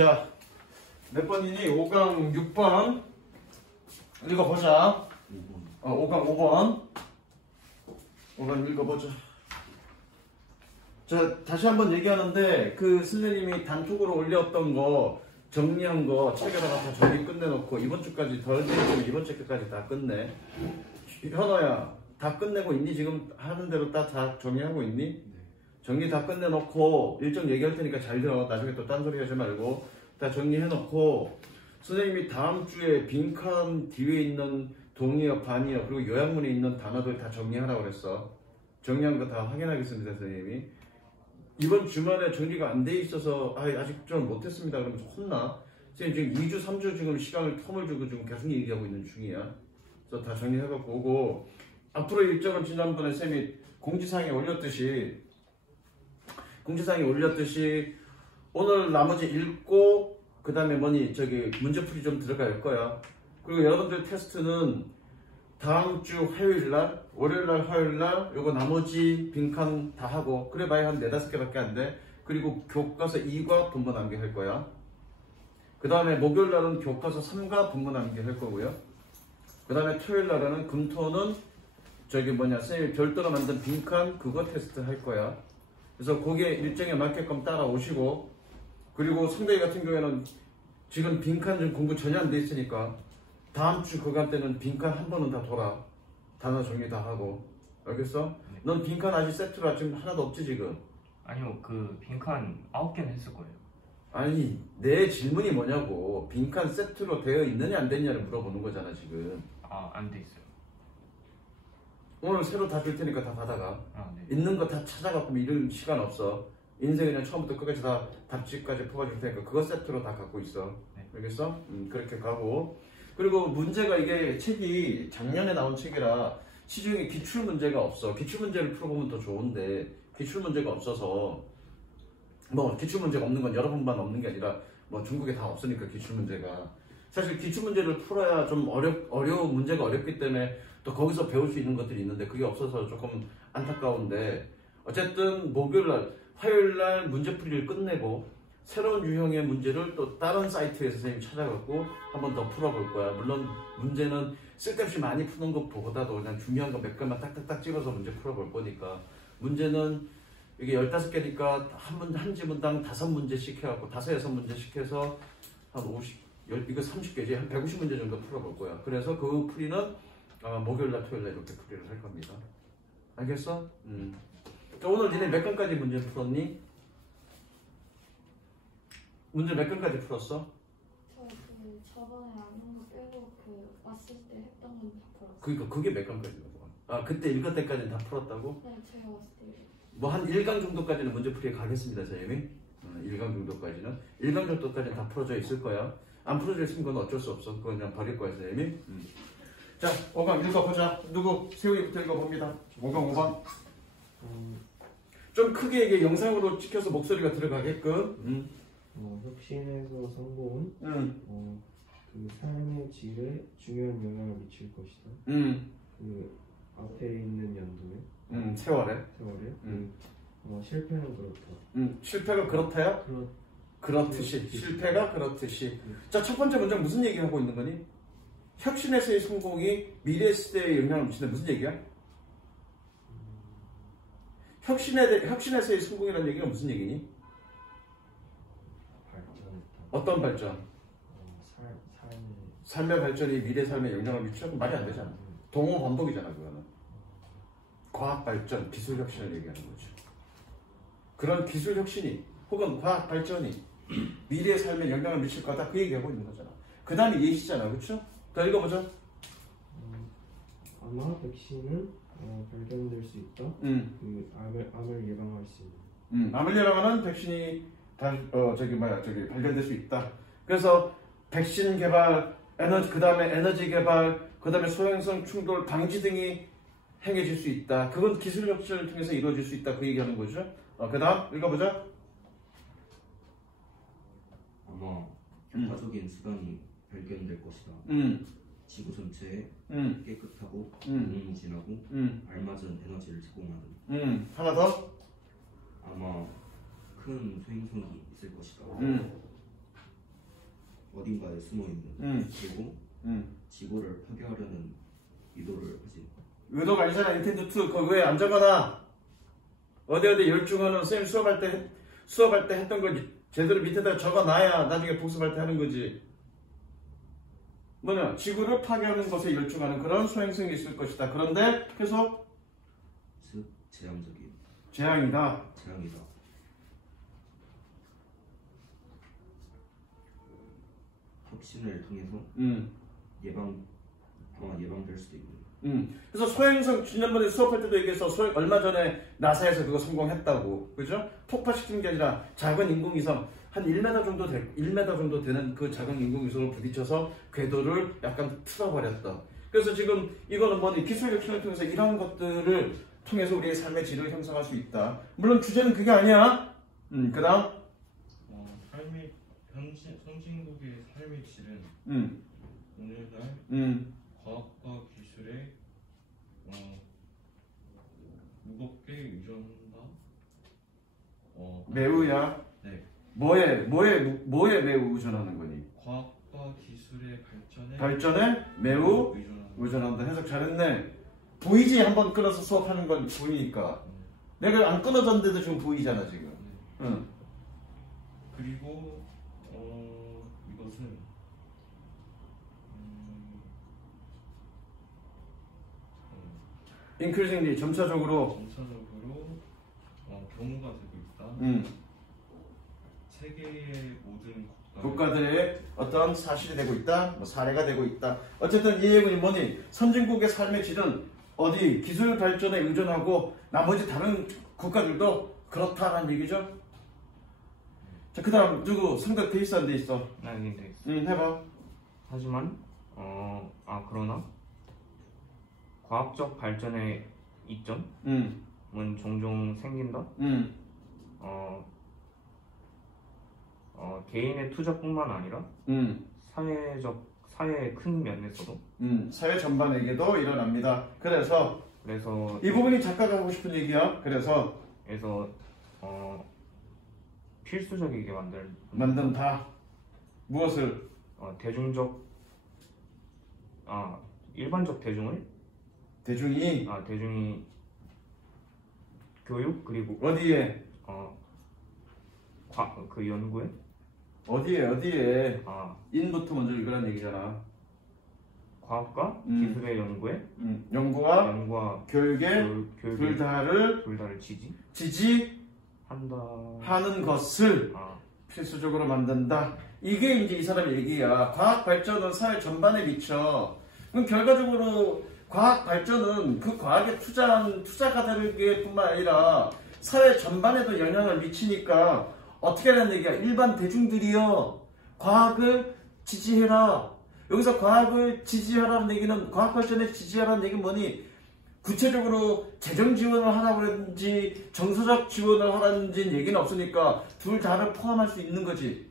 자, 몇 번이니? 5강 6번 읽어보자. 5강 5번 5강 읽어보자. 자, 다시 한번 얘기하는데 그 선생님이 단톡으로 올렸던 거 정리한 거 책에다가 다 정리 끝내놓고 이번 주까지 더 내면 이번 주까지 다 끝내. 현호야, 다 끝내고 있니? 지금 하는 대로 다 정리하고 있니? 네. 정리 다 끝내놓고 일정 얘기할 테니까 잘 들어. 나중에 또 딴소리 하지 말고 다 정리해놓고 선생님이 다음 주에 빈칸 뒤에 있는 동의어, 반의어 그리고 요약문에 있는 단어들 다 정리하라고 그랬어. 정리한 거 다 확인하겠습니다, 선생님이. 이번 주말에 정리가 안 돼 있어서 아직 좀 못했습니다 그러면 혼나. 선생님 지금 2주 3주 지금 시간을 텀을 주고 지금 계속 얘기하고 있는 중이야. 그래서 다 정리해갖고 오고 앞으로 일정은 지난번에 쌤이 공지사항에 올렸듯이 오늘 나머지 읽고 그 다음에 문제풀이 좀 들어갈 거야. 그리고 여러분들 테스트는 다음 주 화요일날, 월요일날, 화요일날 요거 나머지 빈칸 다 하고 그래 봐야 한 4-5개밖에 안 돼. 그리고 교과서 2과 분모 남기 할 거야. 그 다음에 목요일날은 교과서 3과 분모 남기 할 거고요. 그 다음에 토요일날은 금토는 선생님이 별도로 만든 빈칸 그거 테스트 할 거야. 그래서 거기에 일정에 맞게끔 따라오시고, 그리고 성대위 같은 경우에는 지금 빈칸 좀 공부 전혀 안 돼 있으니까 다음 주 그간 때는 빈칸 한 번은 다 돌아. 단어 정리 다 하고. 알겠어? 네. 넌 빈칸 아직 세트라 지금 하나도 없지 지금? 아니요, 그 빈칸 9개는 했을 거예요. 아니, 내 질문이 뭐냐고. 빈칸 세트로 되어 있느냐 안 되느냐를 물어보는 거잖아 지금. 안 돼 있어요. 오늘 새로 다 줄 테니까 다 받아가. 네. 있는 거 다 찾아갖고 이럴 시간 없어. 인생 그냥 처음부터 끝까지 다 답지까지 뽑아줄 테니까 그거 세트로 다 갖고 있어. 네. 알겠어? 그렇게 가고. 그리고 문제가 이게 책이 작년에 나온 책이라 시중에 기출 문제가 없어. 기출 문제를 풀어보면 더 좋은데 기출 문제가 없어서 기출 문제가 없는 건 여러분만 없는 게 아니라 중국에 다 없으니까 기출 문제가. 사실 기출 문제를 풀어야 좀 어려운 문제가 어렵기 때문에 또 거기서 배울 수 있는 것들이 있는데 그게 없어서 조금 안타까운데 어쨌든 목요일날, 화요일날 문제풀이를 끝내고 새로운 유형의 문제를 또 다른 사이트에서 선생님이 찾아갖고 한 번 더 풀어볼 거야. 물론 문제는 쓸데없이 많이 푸는 것보다도 그냥 중요한 거 몇 개만 딱딱딱 찍어서 문제 풀어볼 거니까 문제는 이게 15개니까 한 지문당 5문제씩 해갖고 5-6문제씩 해서 한 이거 30개지? 한 150문제 정도 풀어볼 거야. 그래서 그 풀이는 목요일날, 토요일날 이렇게 풀이를 할 겁니다. 알겠어? 오늘 니네 몇 건까지 문제 풀었니? 문제 몇 건까지 풀었어? 저번에 안 한 거 빼고 왔을 때 했던 건 다 풀었어요. 그러니까 그게 몇 건까지라고? 그때 1건 때까지는 다 풀었다고? 네, 제가 왔을 때. 한 1강 정도까지는 문제 풀이에 가겠습니다, 선생님이. 1강 정도까지는. 1강 정도까지는 다 풀어져 있을 거야. 안 풀어져 있으면 그건 어쩔 수 없어. 그건 그냥 버릴 거야, 선생님이. 자, 5강 읽어보자. 누구? 세우이부터 읽어봅니다. 5강 5번. 좀 크게 이게 영상으로 찍혀서 목소리가 들어가게끔. 혁신에서 성공은 그 삶의 질에 중요한 영향을 미칠 것이다. 그 앞에 있는 연도에 세월에 실패는 그렇다. 실패가 그렇다야? 그렇듯이. 실패가 그렇듯이. 자, 첫 번째 문장 무슨 얘기하고 있는 거니? 혁신에서의 성공이 미래 시대에 영향을 미친다. 무슨 얘기야? 혁신에서의 성공이라는 얘기가 무슨 얘기니? 어떤 발전? 삶의 발전이 미래 삶에 영향을 미쳐? 말이 안 되잖아. 동호 반복이잖아, 그거는. 과학 발전, 기술 혁신을 얘기하는 거죠. 그런 기술 혁신이 혹은 과학 발전이 미래의 삶에 영향을 미칠 거다, 그 얘기하고 있는 거잖아. 그 다음에 예시잖아, 그렇죠? 더 읽어보자. 아마 백신은 발견될 수 있다. 그 암을 예방할 수 있는. 암을 예방하는 백신이 발견될 수 있다. 그래서 백신 개발, 그 다음에 에너지 개발, 그 다음에 소행성 충돌 방지 등이 행해질 수 있다. 그건 기술 혁신을 통해서 이루어질 수 있다. 그 얘기하는 거죠. 그 다음 읽어보자. 아마 효과적인 수단이 발견될 것이다. 지구 전체에 깨끗하고 무궁무진하고 알맞은 에너지를 제공하는. 하나 더. 아마 큰 소행성이 있을 것이다. 어딘가에 숨어 있는 그리고 지구를 파괴하려는 의도를 하지. 의도가 아니잖아. 인텐드 투 그거에 안 적어놔. 어디 열중하는 쌤 수업할 때 했던 걸 제대로 밑에다 적어놔야 나중에 복습할 때 하는 거지. 뭐냐, 지구를 파괴하는 것에 열중하는 그런 소행성이 있을 것이다. 그런데 계속 즉 재앙적인 재앙이다. 재앙이다. 혁신을 통해서 예방될 수도 있는. 그래서 소행성 지난번에 수업할 때도 얘기해서 얼마 전에 나사에서 그거 성공했다고, 그죠? 폭파시키는 게 아니라 작은 인공위성 한 1m 정도 되는 그 작은 인공위성을 부딪혀서 궤도를 약간 틀어버렸다. 그래서 지금 이거는 뭐니, 기술 혁신을 통해서 이런 것들을 통해서 우리의 삶의 질을 형성할 수 있다. 물론 주제는 그게 아니야. 그다음 삶의 선진국의 삶의 질은 오늘날 과학과 기술에 무겁게 의존한다. 매우야. 네. 뭐에 매우 의존하는 거니? 과학과 기술의 발전에 매우 의존한다. 해석 잘했네. 보이지? 한번 끊어서 수업하는 건 보이니까. 내가 안 끊어졌는데도 지금 보이잖아 지금. 응. 그리고 이것은 increasingly 점차적으로 경우가 되고 있다. 세계의 모든 국가들의 어떤 사실이 되고 있다, 뭐 사례가 되고 있다. 어쨌든 이 얘기는 뭐니? 선진국의 삶의 질은 어디 기술 발전에 의존하고 나머지 다른 국가들도 그렇다는 얘기죠. 자, 그 다음 누구? 상대 돼 있어 안 돼 있어? 나 여기 돼 있어. 해봐. 하지만 그러나 과학적 발전의 이점은 종종 생긴다. 개인의 투자뿐만 아니라 사회의 큰 면에서도 사회 전반에게도 일어납니다. 그래서 이 부분이 작가가 하고 싶은 얘기야. 그래서 필수적이게 만든다. 무엇을? 일반적 대중이 교육 그리고 어디에? 그 연구에 어디에? 인부터 먼저 읽으라는 얘기잖아. 과학과 기술의 연구와 교육의 둘 다를 지지한다 하는 것을 필수적으로 만든다. 이게 이제 이 사람의 얘기야. 과학 발전은 사회 전반에 미쳐. 그럼 결과적으로 과학 발전은 그 과학에 투자한 투자가들에게뿐만 아니라 사회 전반에도 영향을 미치니까 어떻게 하는 얘기야? 일반 대중들이요, 과학을 지지해라. 여기서 과학을 지지하라는 얘기는, 과학 발전에 지지하라는 얘기는 뭐니? 구체적으로 재정 지원을 하라고 그랬는지 정서적 지원을 하라는지 얘기는 없으니까 둘 다를 포함할 수 있는 거지.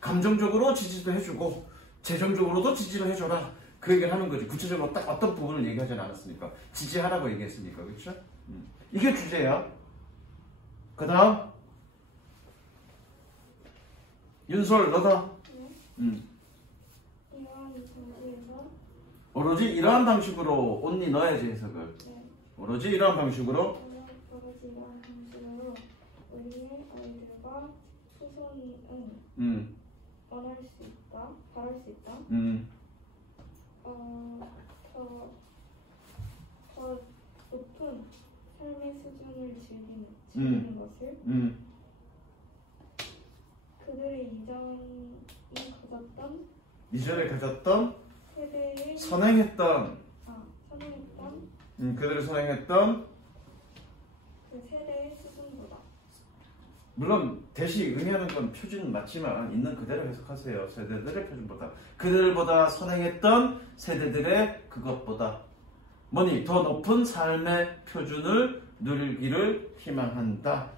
감정적으로 지지도 해주고 재정적으로도 지지를 해줘라. 그 얘기를 하는 거지. 구체적으로 딱 어떤 부분을 얘기하지는 않았으니까. 지지하라고 얘기했으니까. 그렇죠? 이게 주제야. 그 다음 윤솔 너다. 오로지 이러한 방식으로 언니 넣어야지 해석을. 오로지 이러한 방식으로 우리의 아이들과 후손은 원할 수 있다, 바랄 수 있다. 더 높은 삶의 수준을 즐기는 것을 그들의 이전에 가졌던 세대의 선행했던 그들을 선행했던 그 세대의 수준보다. 물론 대시 의미하는 건 표준 맞지만 있는 그대로 해석하세요. 세대들의 표준보다, 그들보다 선행했던 세대들의 그것보다 뭐니? 더 높은 삶의 표준을 누리기를 희망한다.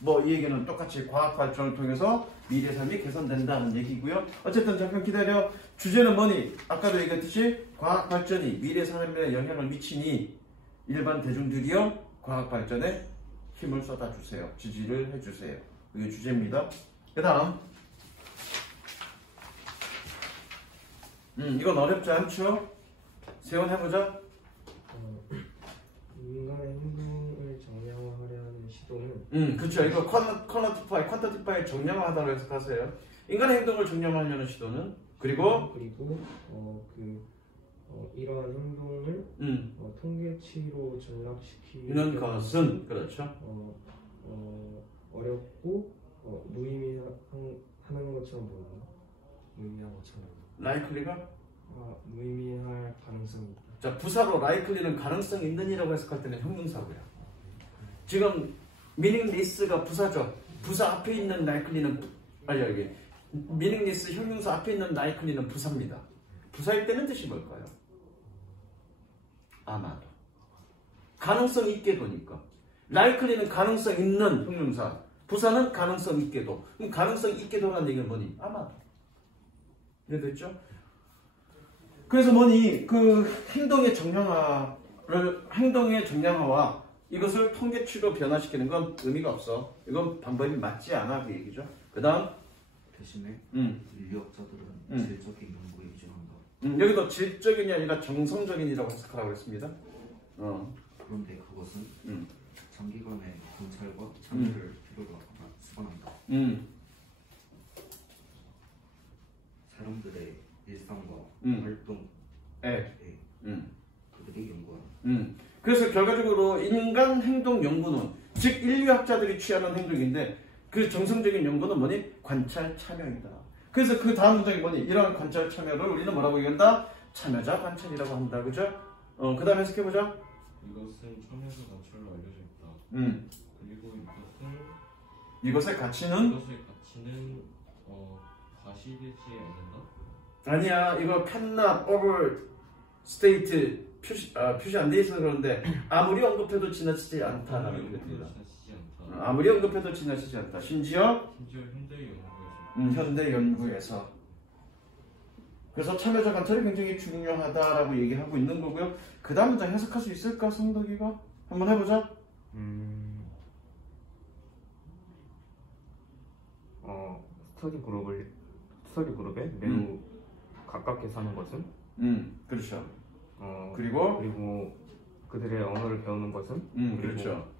뭐 이 얘기는 똑같이 과학 발전을 통해서 미래 삶이 개선된다는 얘기고요. 어쨌든 잠깐 기다려. 주제는 뭐니? 아까도 얘기했듯이 과학 발전이 미래 삶에 영향을 미치니 일반 대중들이요, 과학 발전에 힘을 쏟아주세요. 지지를 해주세요. 이게 주제입니다. 그 다음 이건 어렵지 않죠? 세원 해보자. 인간의 행동을 정량화하려 하는 시도는 그쵸. 이거 퀀터티파이 정량화하다고 해석하세요. 인간의 행동을 정량화하려는 시도는 그리고 이러한 행동을 통계치로 이런 것은 그렇죠. 어렵고 무의미하는 것처럼 보인다. 무의미한 것처럼. 라이클리가 무의미할 가능성이 있다. 자, 부사로 라이클리는 가능성 있는이라고 해석할 때는 형용사고요. 지금 meaningless가 부사죠. 부사 앞에 있는 라이클리는 여기 meaningless 형용사 앞에 있는 라이클리는 부사입니다. 부사일 때는 뜻이 뭘까요? 아마도. 가능성 있게도니까. 라이클리는 가능성 있는 형용사. 부사는 가능성 있게도. 그럼 가능성 있게도라는 얘기는 뭐니? 아마도. 이해됐죠? 그래서 뭐니? 그 행동의 정량화와 이것을 통계치로 변화시키는 건 의미가 없어. 이건 방법이 맞지 않아. 그 얘기죠. 그 다음. 대신에 인류학자들은 질적인 연구에 위주한다. 여기도 질적인이 아니라 정성적인이라고 해석하라고 했습니다. 그런데 그것은 장기간의 관찰과 참여를 필요로 수반한다. 사람들의 일상과 활동에 그들이 연구하는. 그래서 결과적으로 인간 행동 연구는 즉 인류학자들이 취하는 행동인데 그 정성적인 연구는 뭐니? 관찰 참여이다. 그래서 그 다음 문장이 뭐니? 이러한 관찰 참여를 우리는 뭐라고 얘기한다? 참여자 관찰이라고 한다. 그죠? 그 다음 해석해보자. 이것은 참여자 관찰로 알려져 있다. 그리고 이것의 가치는 과시되지 않는다? 아니야. 이거 cannot overstate 표시 안 돼 있어서 그런데 아무리 언급해도 지나치지 않다라는 뜻입니다. 아무리 언급해도 지나치지 않다. 심지어 현대 연구에서. 그래서 참여자 관찰이 굉장히 중요하다라고 얘기하고 있는 거고요. 그 다음 문장 해석할 수 있을까, 성덕이가? 한번 해보자. 스터디 그룹에 매우 가깝게 사는 것은? 그렇죠. 그리고 그들의 언어를 배우는 것은? 그렇죠.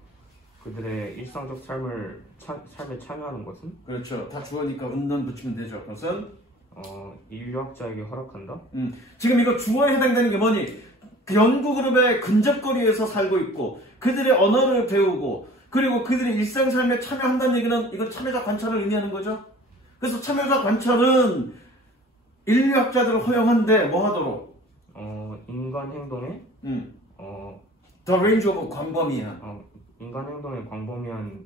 그들의 일상적 삶에 참여하는 것은? 그렇죠. 다 주어니까 은는 붙이면 되죠. 그것은? 인류학자에게 허락한다? 지금 이거 주어에 해당되는 게 뭐니? 연구그룹의 근접거리에서 살고 있고 그들의 언어를 배우고 그리고 그들의 일상 삶에 참여한다는 얘기는 이건 참여자 관찰을 의미하는 거죠. 그래서 참여자 관찰은 인류학자들을 허용한데 뭐 하도록? 인간 행동에 The range of 광범위한 인간 행동에 광범위한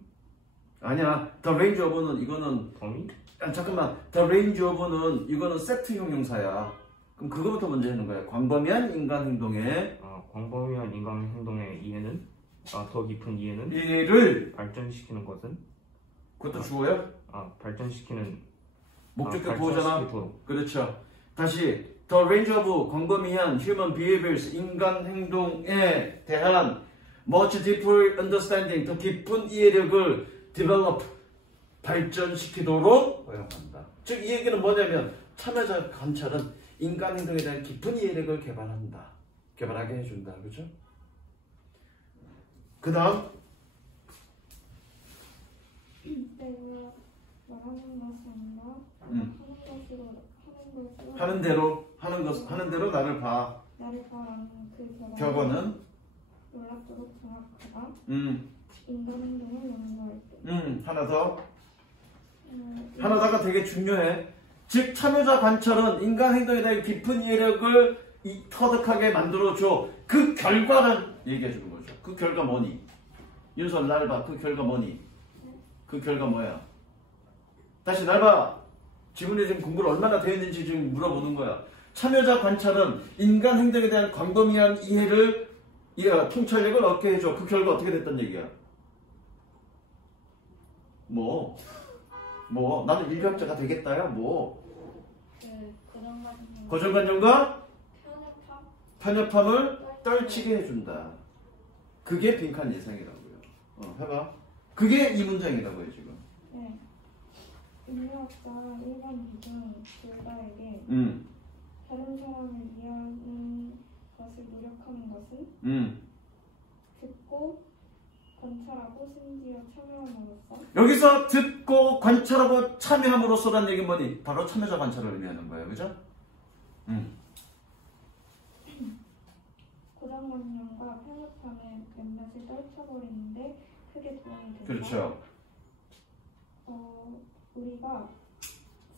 아니야. The range of는 이거는 범위? 잠깐만. The range of는 이거는 세트 형용사야. 그럼 그거부터 먼저 해놓은 거야. 광범위한 인간 행동에 광범위한 인간 행동의 이해는 더 깊은 이해는 이해를 발전시키는 것은? 그것도 주어야? 발전시키는 목적격 구호잖아. 발전시키도록. 그렇죠. 다시 The range of 광범위한 human behaviors 인간 행동에 대한 much deeper understanding 더 깊은 이해력을 develop 발전시키도록 허용한다. 즉 이 얘기는 뭐냐면 참여자 관찰은 인간 행동에 대한 깊은 이해력을 개발하게 해준다. 그렇죠? 그 다음 내가 말하는 것이 아니라 하는 대로 나를 봐. 나를 봐라는 그 격언은 놀랍도록 정확하다. 인간 행동을 연구할 때. 하나다가 되게 중요해. 즉 참여자 관찰은 인간 행동에 대한 깊은 이해력을 터득하게 만들어줘. 그 결과를 얘기해주는 거죠. 그 결과 뭐니? 윤선 날 봐. 그 결과 뭐니? 그 결과 뭐야? 다시 날 봐. 지금이 지금 공부를 얼마나 되었는지 지금 물어보는 거야. 참여자 관찰은 인간 행동에 대한 광범위한 이해를 통찰력을 얻게 해줘. 그 결과 어떻게 됐단 얘기야? 뭐 나는 인류학자가 되겠다야 뭐 고정관념과 편협함을 떨치게 해준다. 그게 빈칸 예상이라고요. 해봐. 그게 이 문장이라고요 지금. 네. 인류학자 1번, 2번 둘 다에게 다른 사람을 이해하는 것을 노력하는 것은 듣고 관찰하고 심지어 참여함으로써. 여기서 듣고 관찰하고 참여함으로써라는 얘기는 뭐니? 바로 참여자 관찰을 의미하는 거예요. 그죠? 고정관념과 편협함의 몇몇을 떨쳐버리는데 크게 도움이 된다. 그렇죠. 우리가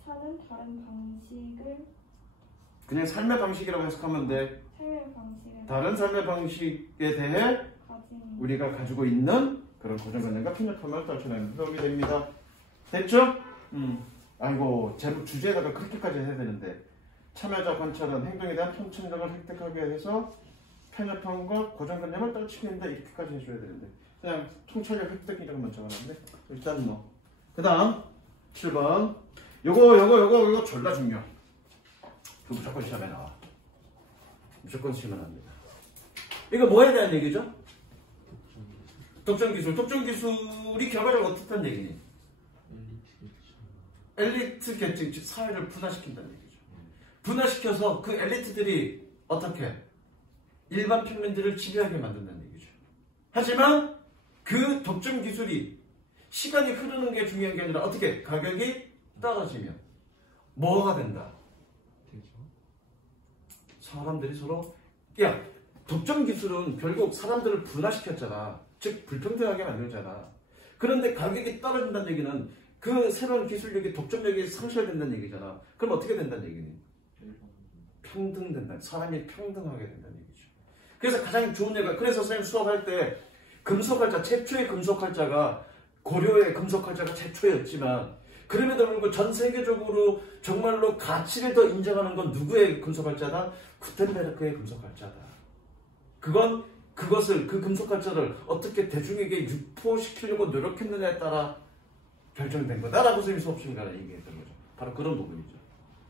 사는 다른 방식을 그냥 삶의 방식이라고 해석하면 돼. 삶의 방식을 다른 삶의 방식에 대해 가진 우리가 가지고 있는 그런 고정관념과 편협함을 떨쳐내는 데 도움이 됩니다. 됐죠? 아이고, 주제에다가 그렇게까지 해야 되는데 참여자 관찰은 행동에 대한 통찰력을 획득하기 위해서 편협함과 고정관념을 떨치는데 이렇게까지 해줘야 되는데 그냥 통찰력 획득이라고 먼저 적어놨는데 일단 뭐 그 다음 7번 요거 졸라 중요. 그 무조건 시험에 나와. 무조건 시험에 납니다. 이거 뭐에 대한 얘기죠? 독점기술. 독점기술이 결과적으로 어떻다는 얘기니? 엘리트 계층, 즉 사회를 분화시킨다는 얘기죠. 분화시켜서 그 엘리트들이 어떻게? 일반 평민들을 지배하게 만든다는 얘기죠. 하지만 그 독점기술이 시간이 흐르는 게 중요한 게 아니라 어떻게? 가격이 떨어지면 뭐가 된다? 사람들이 서로 독점기술은 결국 사람들을 분화시켰잖아. 즉 불평등하게 만들잖아. 그런데 가격이 떨어진다는 얘기는 그 새로운 기술력이 독점력이 상실된다는 얘기잖아. 그럼 어떻게 된다는 얘기니? 평등된다. 사람이 평등하게 된다는 얘기죠. 그래서 가장 좋은 예가 그래서 선생님 수업할 때 금속활자 최초의 금속활자가 고려의 금속활자가 최초였지만 그럼에도 불구하고 전 세계적으로 정말로 가치를 더 인정하는 건 누구의 금속활자다? 구텐베르크의 금속활자다. 그것을 그 금속활자를 어떻게 대중에게 유포시키려고 노력했느냐에 따라 결정된 거다라고 선생님이 수업 시간에 얘기했던 거죠. 바로 그런 부분이죠.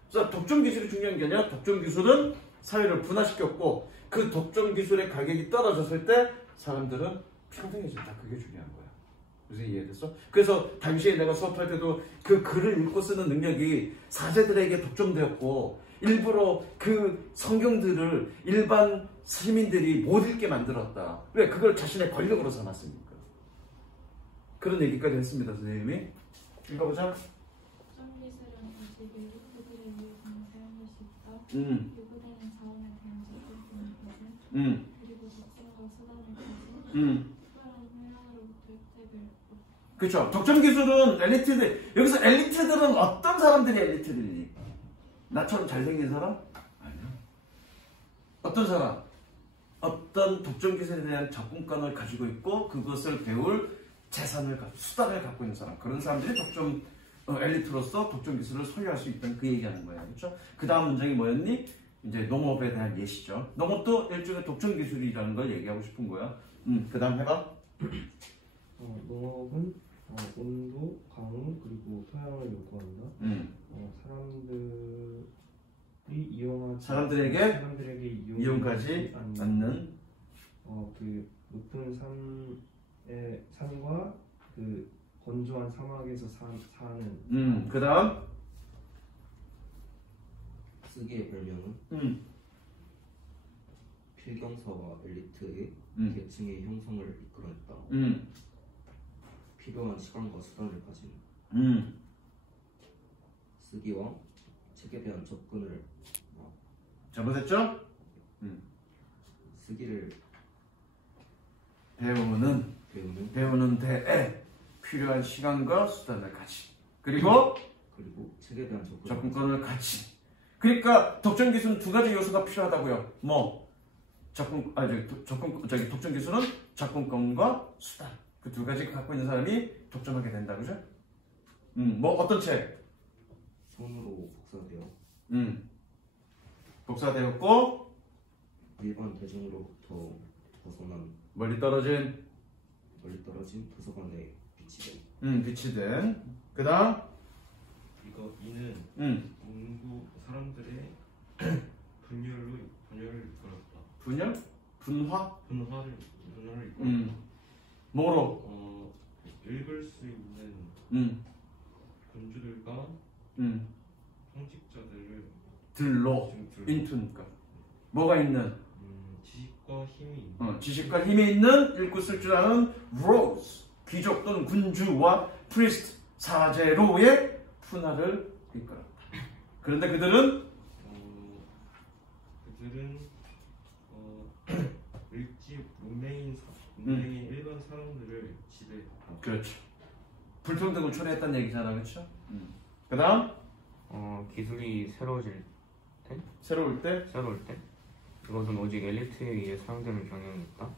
그래서 독점 기술이 중요한 게 아니라 독점 기술은 사회를 분화시켰고 그 독점 기술의 가격이 떨어졌을 때 사람들은 평등해진다. 그게 중요한 거야. 무슨 이해됐어? 그래서 당시에 내가 수업할 때도 그 글을 읽고 쓰는 능력이 사제들에게 독점되었고 일부러 그 성경들을 일반 시민들이 못 읽게 만들었다. 왜? 그걸 자신의 권력으로 삼았으니까. 그런 얘기까지 했습니다. 선생님이. 읽어보자. 독점기술은 오직 엘리트들에 의해서만 사용할 수 있다. 요구되는 자원에 대한 적극적인 것은 그리고 목숨과 수단을 가진 특별한 훈련으로부터 혜택을 그렇죠. 독점 기술은 엘리트들. 여기서 엘리트들은 어떤 사람들이 엘리트들이니? 나처럼 잘생긴 사람? 아니야. 어떤 사람? 어떤 독점 기술에 대한 접근권을 가지고 있고 그것을 배울 수단을 갖고 있는 사람. 그런 사람들이 엘리트로서 독점 기술을 소유할 수 있다는 그 얘기하는 거예요. 그렇죠? 그 다음 문장이 뭐였니? 이제 농업에 대한 예시죠. 농업도 일종의 독점 기술이라는 걸 얘기하고 싶은 거야. 그 다음 해봐. 농업은 온도, 강우 그리고 토양을 요구한다. 사람들에게 이용하지 않는 그 높은 산과 그 건조한 사막에서 사는. 그 다음 쓰기의 별명은 필경사와 엘리트의 계층의 형성을 이끌어냈다. 필요한 시간과 수단을 가진 쓰기와 책에 대한 접근을 잘못했죠? 쓰기를 배우는 데에 필요한 시간과 수단을 가지. 그리고 책에 대한 접근권을 가지. 그러니까 독점 기술은 두 가지 요소가 필요하다고요. 독점 기술은 접근권과 수단. 그 두 가지 갖고 있는 사람이 독점하게 된다, 그죠? 어떤 책? 손으로 복사되어 복사되었고 일반 대중으로부터 벗어난 멀리 떨어진 도서관에 비치된 비치된. 그 다음 이는 인구 사람들의 분열을 이끌었다. 분화를 이끌었다. 뭐로? 읽을 수 있는 군주들과 성직자들을 들로 into니까 뭐가 있는 지식과 힘이 있는 지식과 힘이 있는 읽고 쓸 줄 아는 rose 귀족 또는 군주와 priest 사제로의 분할을 이끌었다. 그런데 그들은 일찍 문맹인 일반 사람들을 지배했다. 그렇죠. 불평등을 초래했다는 얘기잖아, 그렇죠? 그다음 기술이 새로울 때 이것은 오직 엘리트에 의해 사용되는 경향이 있다.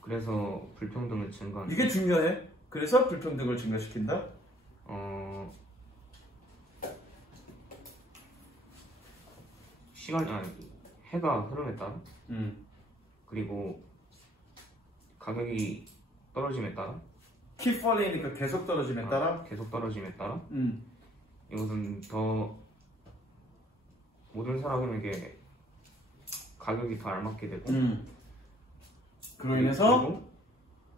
그래서 불평등을 증가한다. 이게 중요해. 그래서 불평등을 증가시킨다. 해가 흐름에 따라 그리고 가격이 떨어짐에 따라 keep falling이니까 계속 떨어짐에 따라 계속 떨어짐에 따라 이것은 더 모든 사람에게 가격이 더 알맞게 되고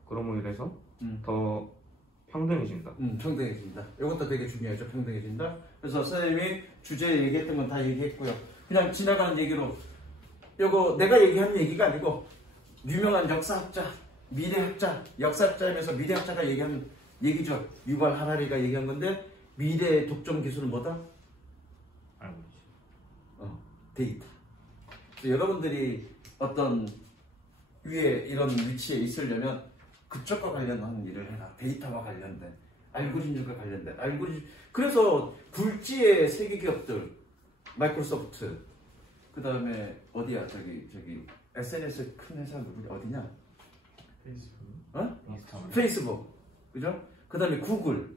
그러므로 인해서 더 평등해진다. 평등해진다. 이것도 되게 중요하죠. 평등해진다. 그래서 선생님이 주제에 얘기했던 건 다 얘기했고요. 그냥 지나가는 얘기로 이거 내가 얘기하는 얘기가 아니고 유명한 역사학자, 미래학자, 역사학자이면서 미래학자가 얘기하는 얘기죠. 유발 하라리가 얘기한 건데 미래의 독점 기술은 뭐다? 알고 있죠. 데이터. 여러분들이 어떤 위에 이런 위치에 있으려면 그쪽과 관련한 일을 해라. 데이터와 관련된 알고리즘과 관련된 알고리즘. 그래서 굴지의 세계 기업들 마이크로소프트 그 다음에 어디야 저기 SNS 큰 회사 누구 어디냐? 페이스북 그죠? 그 다음에 구글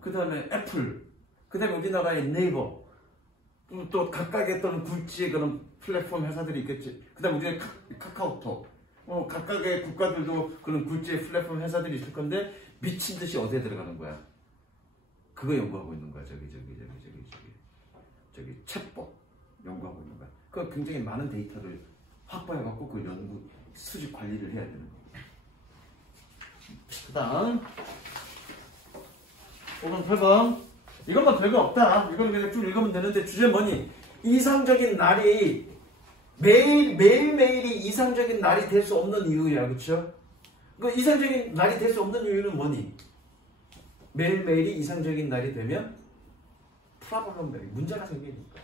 그 다음에 애플 그 다음에 우리나라의 네이버 또 각각의 어떤 굴지의 그런 플랫폼 회사들이 있겠지. 그 다음에 우리의 카카오톡 각각의 국가들도 그런 굴지의 플랫폼 회사들이 있을 건데 미친 듯이 어디에 들어가는 거야? 그거 연구하고 있는 거야. 저기 챗봇 연구하고 있는 거야. 그 굉장히 많은 데이터를 확보해갖고 그 연구 수집 관리를 해야 되는 거야. 그다음 5번 8번 이것만 별거 없다. 이건 그냥 쭉 읽으면 되는데 주제 뭐니? 이상적인 날이 매일매일이 이상적인 날이 될 수 없는 이유야. 그쵸? 그 이상적인 날이 될 수 없는 이유는 뭐니? 매일매일이 이상적인 날이 되면 프라블럼들이 문제가 생기니까.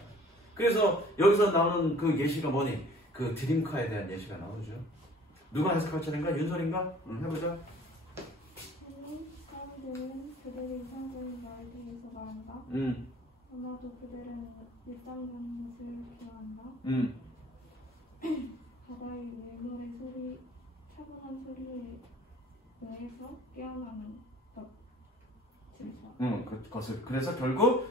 그래서 여기서 나오는 그 예시가 뭐니? 그 드림카에 대한 예시가 나오죠. 누가 해석할 차례인가? 윤설인가? 해보자. 사람들은 그들의 이상적인 나에 대해서 말한다. 아마도 그들은 일상적인 것을 좋아한다. 바다의 밀물의 소리, 차분한 소리에 의해서 깨어나는 것. 그것을 그래서 결국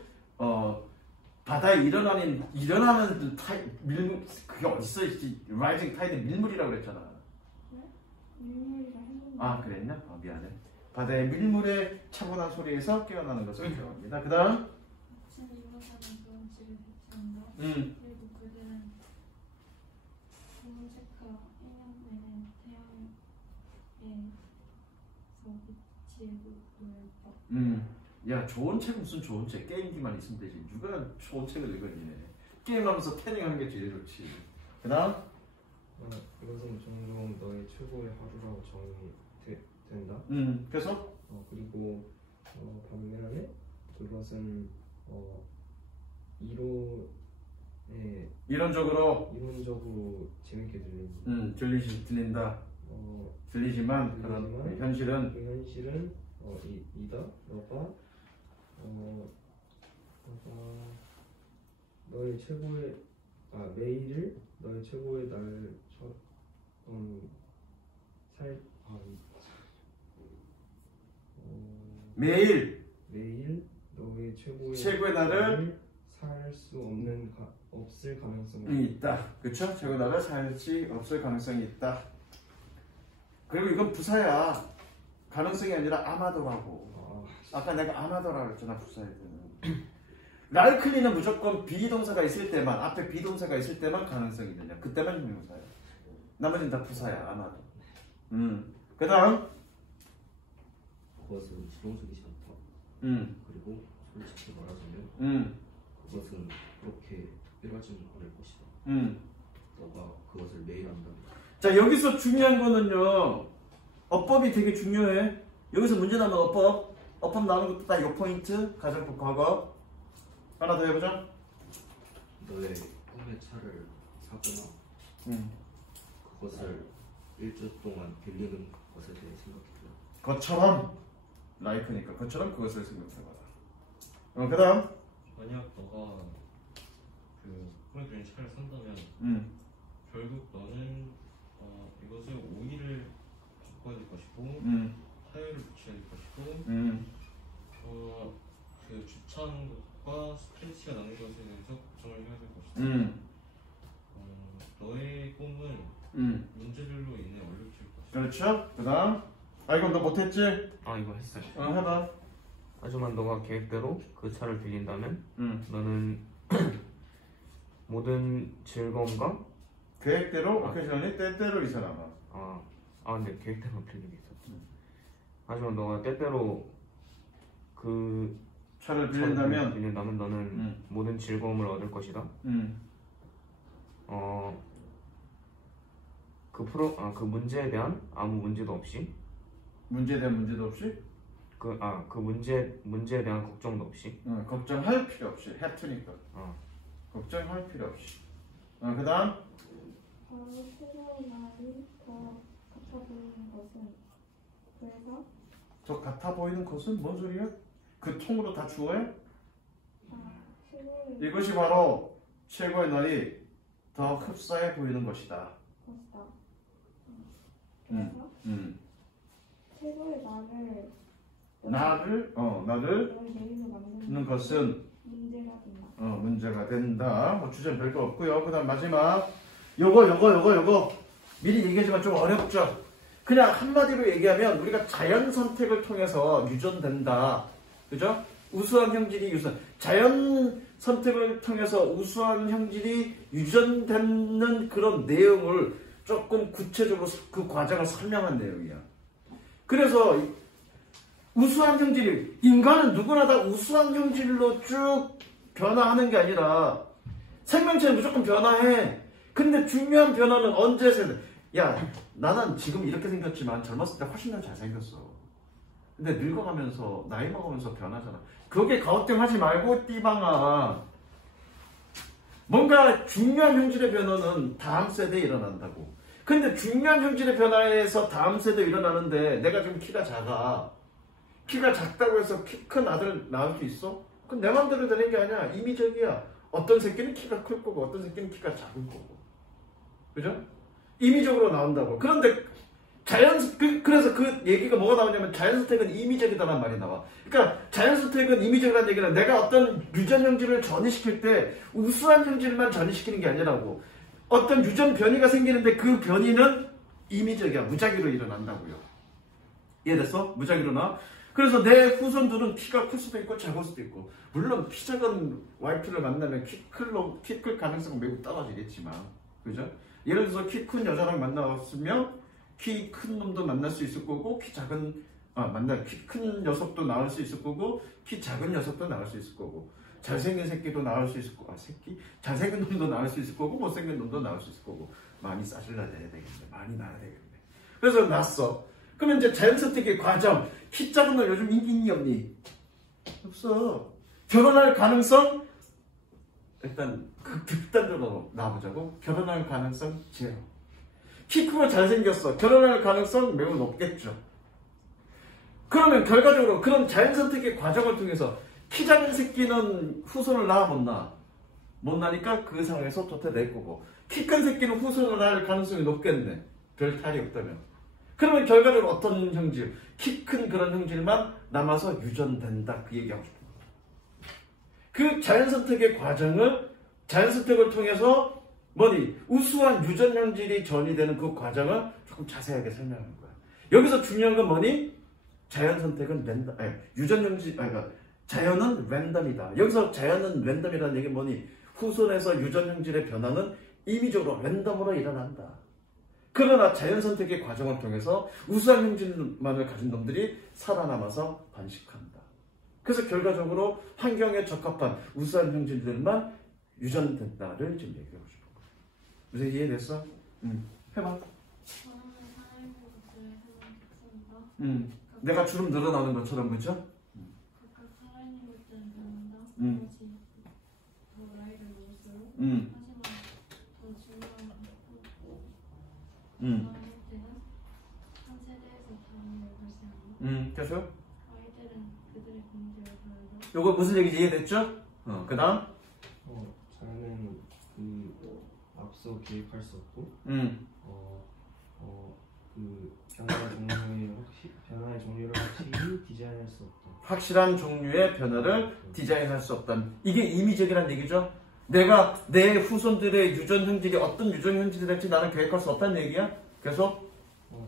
바다에 일어나는 밀물 그게 어딨어? 라이징 타이드 밀물이라고 그랬잖아. 네? 밀물이라 했는데. 아 그랬냐? 미안해. 바다의 밀물의 차분한 소리에서 깨어나는 것을 기억합니다. 그 다음 아침에 일어나는 경치를 대체한다. 그리고 그들은 좋은 책과 해양되는 태양에서 빛이 보였다. 야 좋은 책 무슨 좋은 책 게임기만 있으면 되지. 누가 좋은 책을 읽었니? 게임하면서 태닝하는 게 제일 좋지. 그 다음 이것은 종종 너의 최고의 하루라고 정의된다. 그래서 그리고 반면에 그것은 이론적으로 재밌게 들린다. 들리지만 그런 현실은 이다. 너가 너의 최고의 매일을 너의 최고의 매일 너의 최고의 날을 살 수 없을 가능성이 있다. 그렇죠? 최고의 날을 살 수 없을 가능성이 있다. 그리고 이건 부사야. 가능성이 아니라 아마도라고. 아까 내가 아마도라고 했잖아. 부사에는. 랄클리는 무조건 비동사가 있을 때만 앞에 비동사가 있을 때만 가능성이 있느냐. 그때만 형용사야. 나머지는 다 부사야. 아마도. 그 다음 그것은 실용적이지 않다. 그리고 솔직히 말하자면 그것은 그렇게 일하지는 않을 것이다. 너가 그것을 매일 한다면. 자, 여기서 중요한 거는요, 어법이 되게 중요해. 여기서 문제 나면 어법 나오는 것도 딱 요 포인트. 가정법 과거. 하나 더 해보자. 너의 꿈의 차를 사거나 그것을 일주 동안 빌리는 것에 대해 생각해보라. 것처럼 라이크니까 것처럼 그것을 생각해봐라. 그 다음. 만약 너가 그 꿈에 그린 차를 산다면 결국 너는 이것을 오일을 바꿔야 될 것이고 타이어를 붙여야 될 것이고 그 주차하는 것과 스크래치가 나는 것에 대해서 걱정을 해야 될 것이다. 너의 꿈은 문제들로 인해 어려질 것이다. 그렇죠. 그 다음. 아, 이건 너 못했지? 아 이거 했어요. 해봐. 하지만 너가 계획대로 그 차를 빌린다면 너는 모든 즐거움과 계획대로 오케이션이 때때로 이 사람아. 근데 계획대로 빌리는 게 있었지. 하지만 너가 때때로 그 차를 빌린다면 너는 모든 즐거움을 얻을 것이다. 그 문제에 대한 아무 문제도 없이 문제에 대한 문제도 없이 그 문제에 대한 걱정도 없이 걱정할 필요 없이 해투니까 걱정할 필요 없이 그 다음 최고의 날이 더 같아 보이는 것은 그래서 더 같아 보이는 것은 뭔 소리야? 그 통으로 다 주어야? 이것이 바로 최고의 날이 더 흡사해 보이는 것이다. 그래서 최고의 나를 만드는 것은 문제가 된다. 뭐 주제는 별거 없고요. 그 다음 마지막 요거 미리 얘기하지만 좀 어렵죠. 그냥 한마디로 얘기하면 우리가 자연 선택을 통해서 유전된다. 그죠? 우수한 형질이 자연 선택을 통해서 우수한 형질이 유전되는 그런 내용을 조금 구체적으로 그 과정을 설명한 내용이야. 그래서 우수한 형질, 인간은 누구나 다 우수한 형질로 쭉 변화하는 게 아니라 생명체는 무조건 변화해. 근데 중요한 변화는 언제 세대? 야, 나는 지금 이렇게 생겼지만 젊었을 때 훨씬 더 잘생겼어. 근데 늙어가면서 나이 먹으면서 변하잖아. 그게 가오뚱하지 말고 띠방아. 뭔가 중요한 형질의 변화는 다음 세대에 일어난다고. 근데 중요한 형질의 변화에서 다음 세대에 일어나는데 내가 지금 키가 작아. 키가 작다고 해서 키 큰 아들 낳을 수 있어? 그건 내 맘대로 되는 게 아니야. 임의적이야. 어떤 새끼는 키가 클 거고 어떤 새끼는 키가 작은 거고. 그죠? 임의적으로 나온다고. 그런데 그래서 그 얘기가 뭐가 나오냐면 자연선택은 임의적이다라는 말이 나와. 그러니까 자연선택은 임의적이라는 얘기는 내가 어떤 유전 형질을 전이시킬 때 우수한 형질만 전이시키는 게 아니라고. 어떤 유전 변이가 생기는데 그 변이는 임의적이야. 무작위로 일어난다고요. 이해됐어? 무작위로 나. 그래서 내 후손들은 키가 클 수도 있고 작을 수도 있고, 물론 키 작은 와이프를 만나면 키 클 가능성은 매우 떨어지겠지만, 그죠? 예를 들어서 키 큰 여자랑 만나왔으면 키 큰 놈도 만날 수 있을 거고, 키 큰 녀석도 낳을 수 있을 거고, 키 작은 녀석도 낳을 수 있을 거고, 잘생긴 새끼도 낳을 수 있을 거고, 잘생긴 놈도 낳을 수 있을 거고, 못생긴 놈도 낳을 수 있을 거고, 많이 싸질러야 되겠네. 많이 낳아야 되겠네. 그래서 낳았어. 그러면 이제 자연선택의 과정, 키 작은 놈 요즘 인기 있니 없니? 없어. 결혼할 가능성? 일단 극단적으로 나와보자고. 결혼할 가능성 제로. 키 크고 잘생겼어. 결혼할 가능성 매우 높겠죠. 그러면 결과적으로 그런 자연선택의 과정을 통해서 키 작은 새끼는 후손을 낳아 못 낳아? 못 낳으니까 그 상황에서 도태될 거고, 키 큰 새끼는 후손을 낳을 가능성이 높겠네. 별 탈이 없다면. 그러면 결과적으로 어떤 형질, 키 큰 그런 형질만 남아서 유전된다. 그 얘기하고 싶은 거예요. 그 자연선택의 과정을, 자연선택을 통해서 우수한 유전 형질이 전이되는 그 과정을 조금 자세하게 설명하는 거야. 여기서 중요한 건 뭐니? 자연선택은 랜덤, 유전 형질, 자연은 랜덤이다. 여기서 자연은 랜덤이라는 얘기는 뭐니? 후손에서 유전 형질의 변화는 임의적으로 랜덤으로 일어난다. 그러나 자연선택의 과정을 통해서 우수한 형질만을 가진 놈들이 살아남아서 번식한다. 그래서 결과적으로 환경에 적합한 우수한 형질들만 유전된다를 지금 얘기하고 싶은 거야. 무슨 이해됐어? 해봐. 저는 살아있는 것들을 해보겠습니다. 내가 주름 늘어나는 것처럼, 그죠? 각각 살아있는 것들은 변한다. 음. 그것이 더 나이를 먹을수록. 음. 하지만 더 중요한 음. 것들은 한 세대에서 다음을 발생한다. 계속. 아이들은 그들의 공기를 다르다. 요거 무슨 얘기인지 이해됐죠? 그 다음. 자연은 앞서 계획할 수 없고 그 변화의 종류를 확실히 디자인할 수 없다. 확실한 종류의 변화를 디자인할 수 없다는, 이게 임의적이란 얘기죠. 내가 내 후손들의 유전 형질이 어떤 유전 형질이 될지 나는 계획할 수 없다는 얘기야. 계속.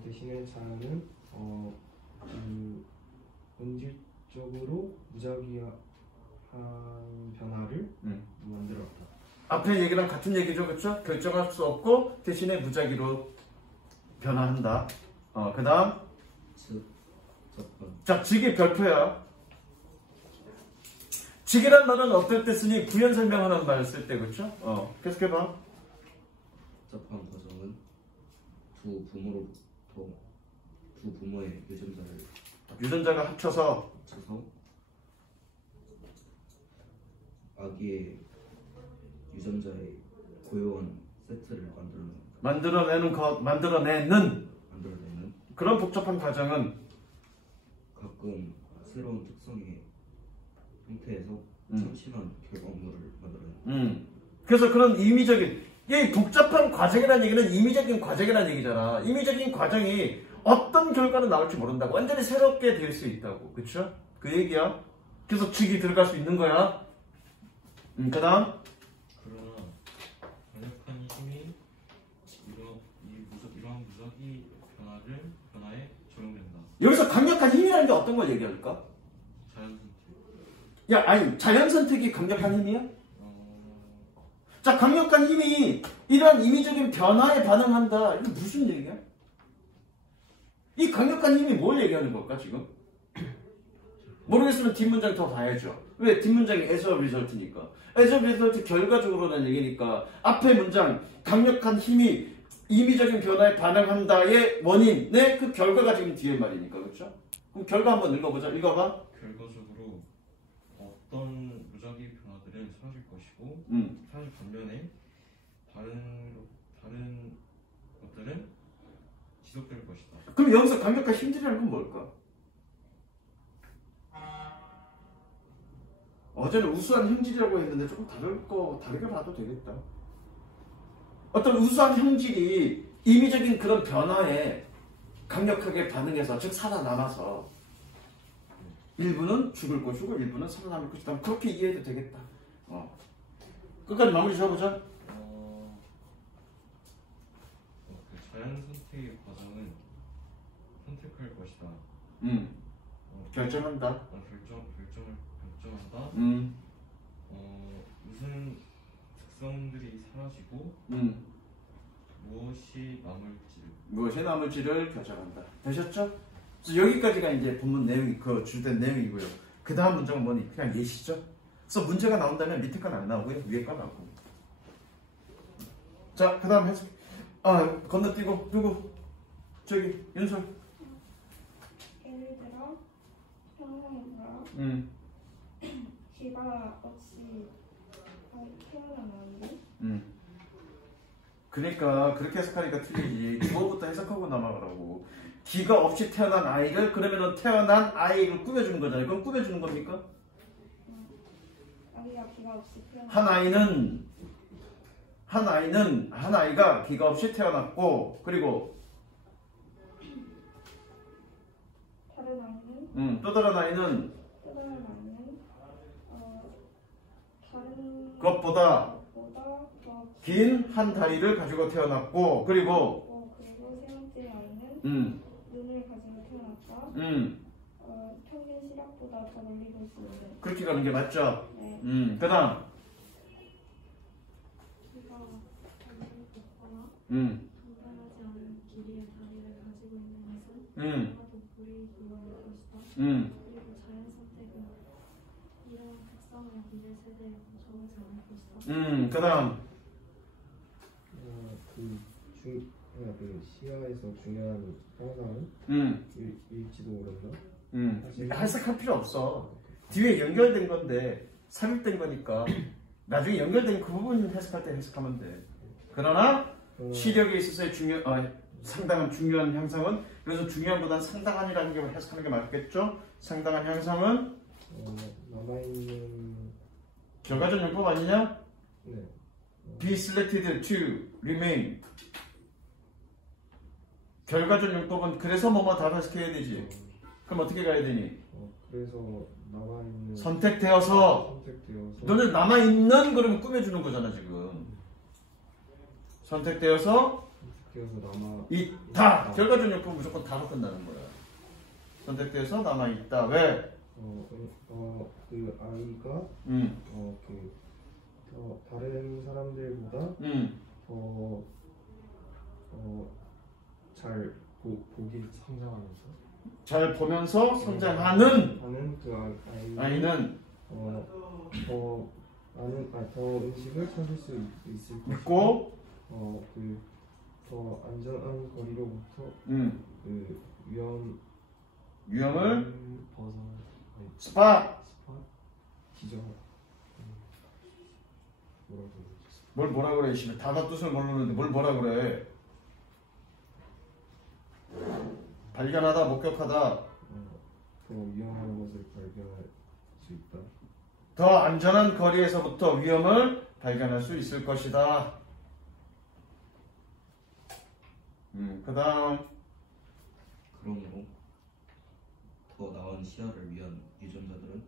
대신에 자연은 그 본질적으로 무작위한 변화를 만들었다. 앞에 얘기랑 같은 얘기죠, 그렇죠? 결정할 수 없고 대신에 무작위로 변화한다. 그 다음. 자, 직의 별표야. 직이란 말은 어떨 때 쓰니? 부연 설명하는 말을 쓸 때, 그렇죠? 계속해봐. 접한 과정은 두 부모의 유전자가 합쳐서 아기의 유전자의 고요한 세트를 만들어내는 그런 복잡한 과정은 가끔 새로운 특성의 형태에서 참신한 결과물을 만들어내는. 그래서 그런 임의적인, 이 복잡한 과정이라는 얘기는 임의적인 과정이라는 얘기잖아. 임의적인 과정이 어떤 결과는 나올지 모른다고. 완전히 새롭게 될 수 있다고. 그쵸? 그 얘기야. 그래서 직이 들어갈 수 있는 거야. 그 다음. 그러나 강력한 힘이 이러한 무작위 변화에 적용된다. 여기서 강력한 힘이라는 게 어떤 걸 얘기할까? 자연선택. 야, 아니, 자연선택이 강력한 힘이야? 자, 강력한 힘이 이러한 임의적인 변화에 반응한다. 이게 무슨 얘기야? 이 강력한 힘이 뭘 얘기하는 걸까, 지금? 모르겠으면 뒷문장 더 봐야죠. 왜? 뒷문장이 as a result니까. as a result 결과적으로라는 얘기니까 앞에 문장 강력한 힘이 임의적인 변화에 반응한다의 원인, 네? 그 결과가 지금 뒤에 말이니까, 그렇죠? 그럼 결과 한번 읽어보자. 읽어봐. 결과적으로 어떤 무작위 변화들은 사라질 것이고 사실 반면에 다른 것들은 지속될 것이다. 그럼 여기서 강력한 힘들이라는 건 뭘까? 어제는 우수한 형질이라고 했는데 조금 다르게 봐도 되겠다. 어떤 우수한 형질이 임의적인 그런 변화에 강력하게 반응해서, 즉 살아남아서 일부는 죽을 것이고 일부는 살아남을 것이다. 그렇게 이해해도 되겠다. 끝까지 마무리 지어보자. 그 자연 선택의 과정은 선택할 것이다. 결정한다. 결정한다. 무슨 특성들이 사라지고 무엇이 남을지를 결정한다. 되셨죠? 그래서 여기까지가 이제 본문 내용이, 그 주된 내용이고요. 그 다음 문장은 뭐니? 그냥 예시죠? 그래서 문제가 나온다면 밑에 건 안 나오고요. 위에 건 나오고. 자, 그 다음 해석. 건너뛰고, 누구? 저기, 윤솔. 예를 들어 평상보다 기가 없이 태어나는데 그러니까 그렇게 해석하니까 틀리지. 주어부터 해석하고 넘어가라고. 기가 없이 태어난 아이를, 그러면은 태어난 아이를 꾸며주는 거잖아요. 그럼 꾸며주는 겁니까? 아기가 기가 없이 태어나. 한 아이가 기가 없이 태어났고, 그리고 다른 아이는 또 다른 아이는 다른 그것보다 더 긴 한 다리를 가지고 태어났고, 그리고 세 번째 아이는 눈을 가지고 태어났다. 평균 시력보다 더 멀리 볼 수 있는. 그렇게 가는 게 맞죠? 네. 그 다음 키가 다리를 걷거나 단단하지 않은 길이의 다리를 가지고 있는 것은 아마도 불이익을 할 것이다. 그리고 자연 선택은 있어. 그다음 그 시야에서 중요한 형상은 일지도 모른다. 해석할 필요 없어. 뒤에 연결된 건데 삽입된 거니까 나중에 연결된 그 부분 해석할 때 해석하면 돼. 그러나 시력에 있어서의 상당한 중요한 형상은, 그래서 중요한보다는 상당한이라는 게 해석하는 게 맞겠죠? 상당한 형상은 남아있는 결과적 용법 아니냐? 네. Be selected to remain. 결과적 용법은 그래서 뭐뭐 다 해석해야 되지. 그럼 어떻게 가야 되니? 그래서 남아있는 선택되어서. 너는 남아있는 그러면 꾸며주는 거잖아 지금. 선택되어서 남아 있다. 결과적 용법은 무조건 다로 끝나는 거야. 선택되어서 남아있다. 왜? 그 아이가 다른 사람들보다 잘 보기 성장하면서 잘 보면서 성장하는 그 아이는 더 음식을 찾을 수 있을 있고 더 안전한 거리로부터 그 위험을 벗어 스팟 기절 뭐라 그래 씨발 단어 뜻을 모르는데 뭘 뭐라 그래. 발견하다 목격하다 더 위험한 것을 발견할 수 있다. 더 안전한 거리에서부터 위험을 발견할 수 있을 것이다. 그 다음 그러므로 더 나은 시야를 위한 유전자들은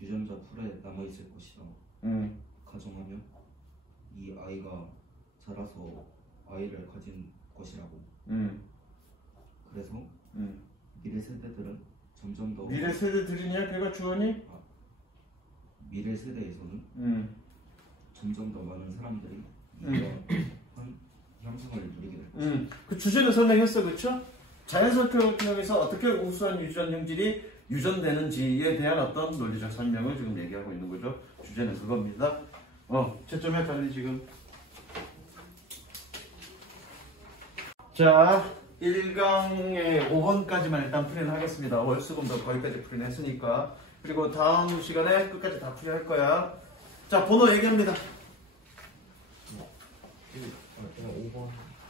유전자 풀에 남아있을 것이다. 가정하면 이 아이가 자라서 아이를 가진 것이라고. 그래서 미래 세대들은 점점 더 미래 세대들이냐 걔가 주어니? 미래 세대에서는 점점 더 많은 사람들이 이러한 형상을 누리게 될 것이다. 그 주제는 설명했어, 그렇죠? 자연설명에서 어떻게 우수한 유전 형질이 유전되는지에 대한 어떤 논리적 설명을 지금 얘기하고 있는 거죠. 주제는 그겁니다. 채점해 빨리 지금. 자, 1강의 5번까지만 일단 풀이하겠습니다. 월수금도 거기까지 풀이했으니까. 그리고 다음 시간에 끝까지 다 풀이할 거야. 자, 번호 얘기합니다.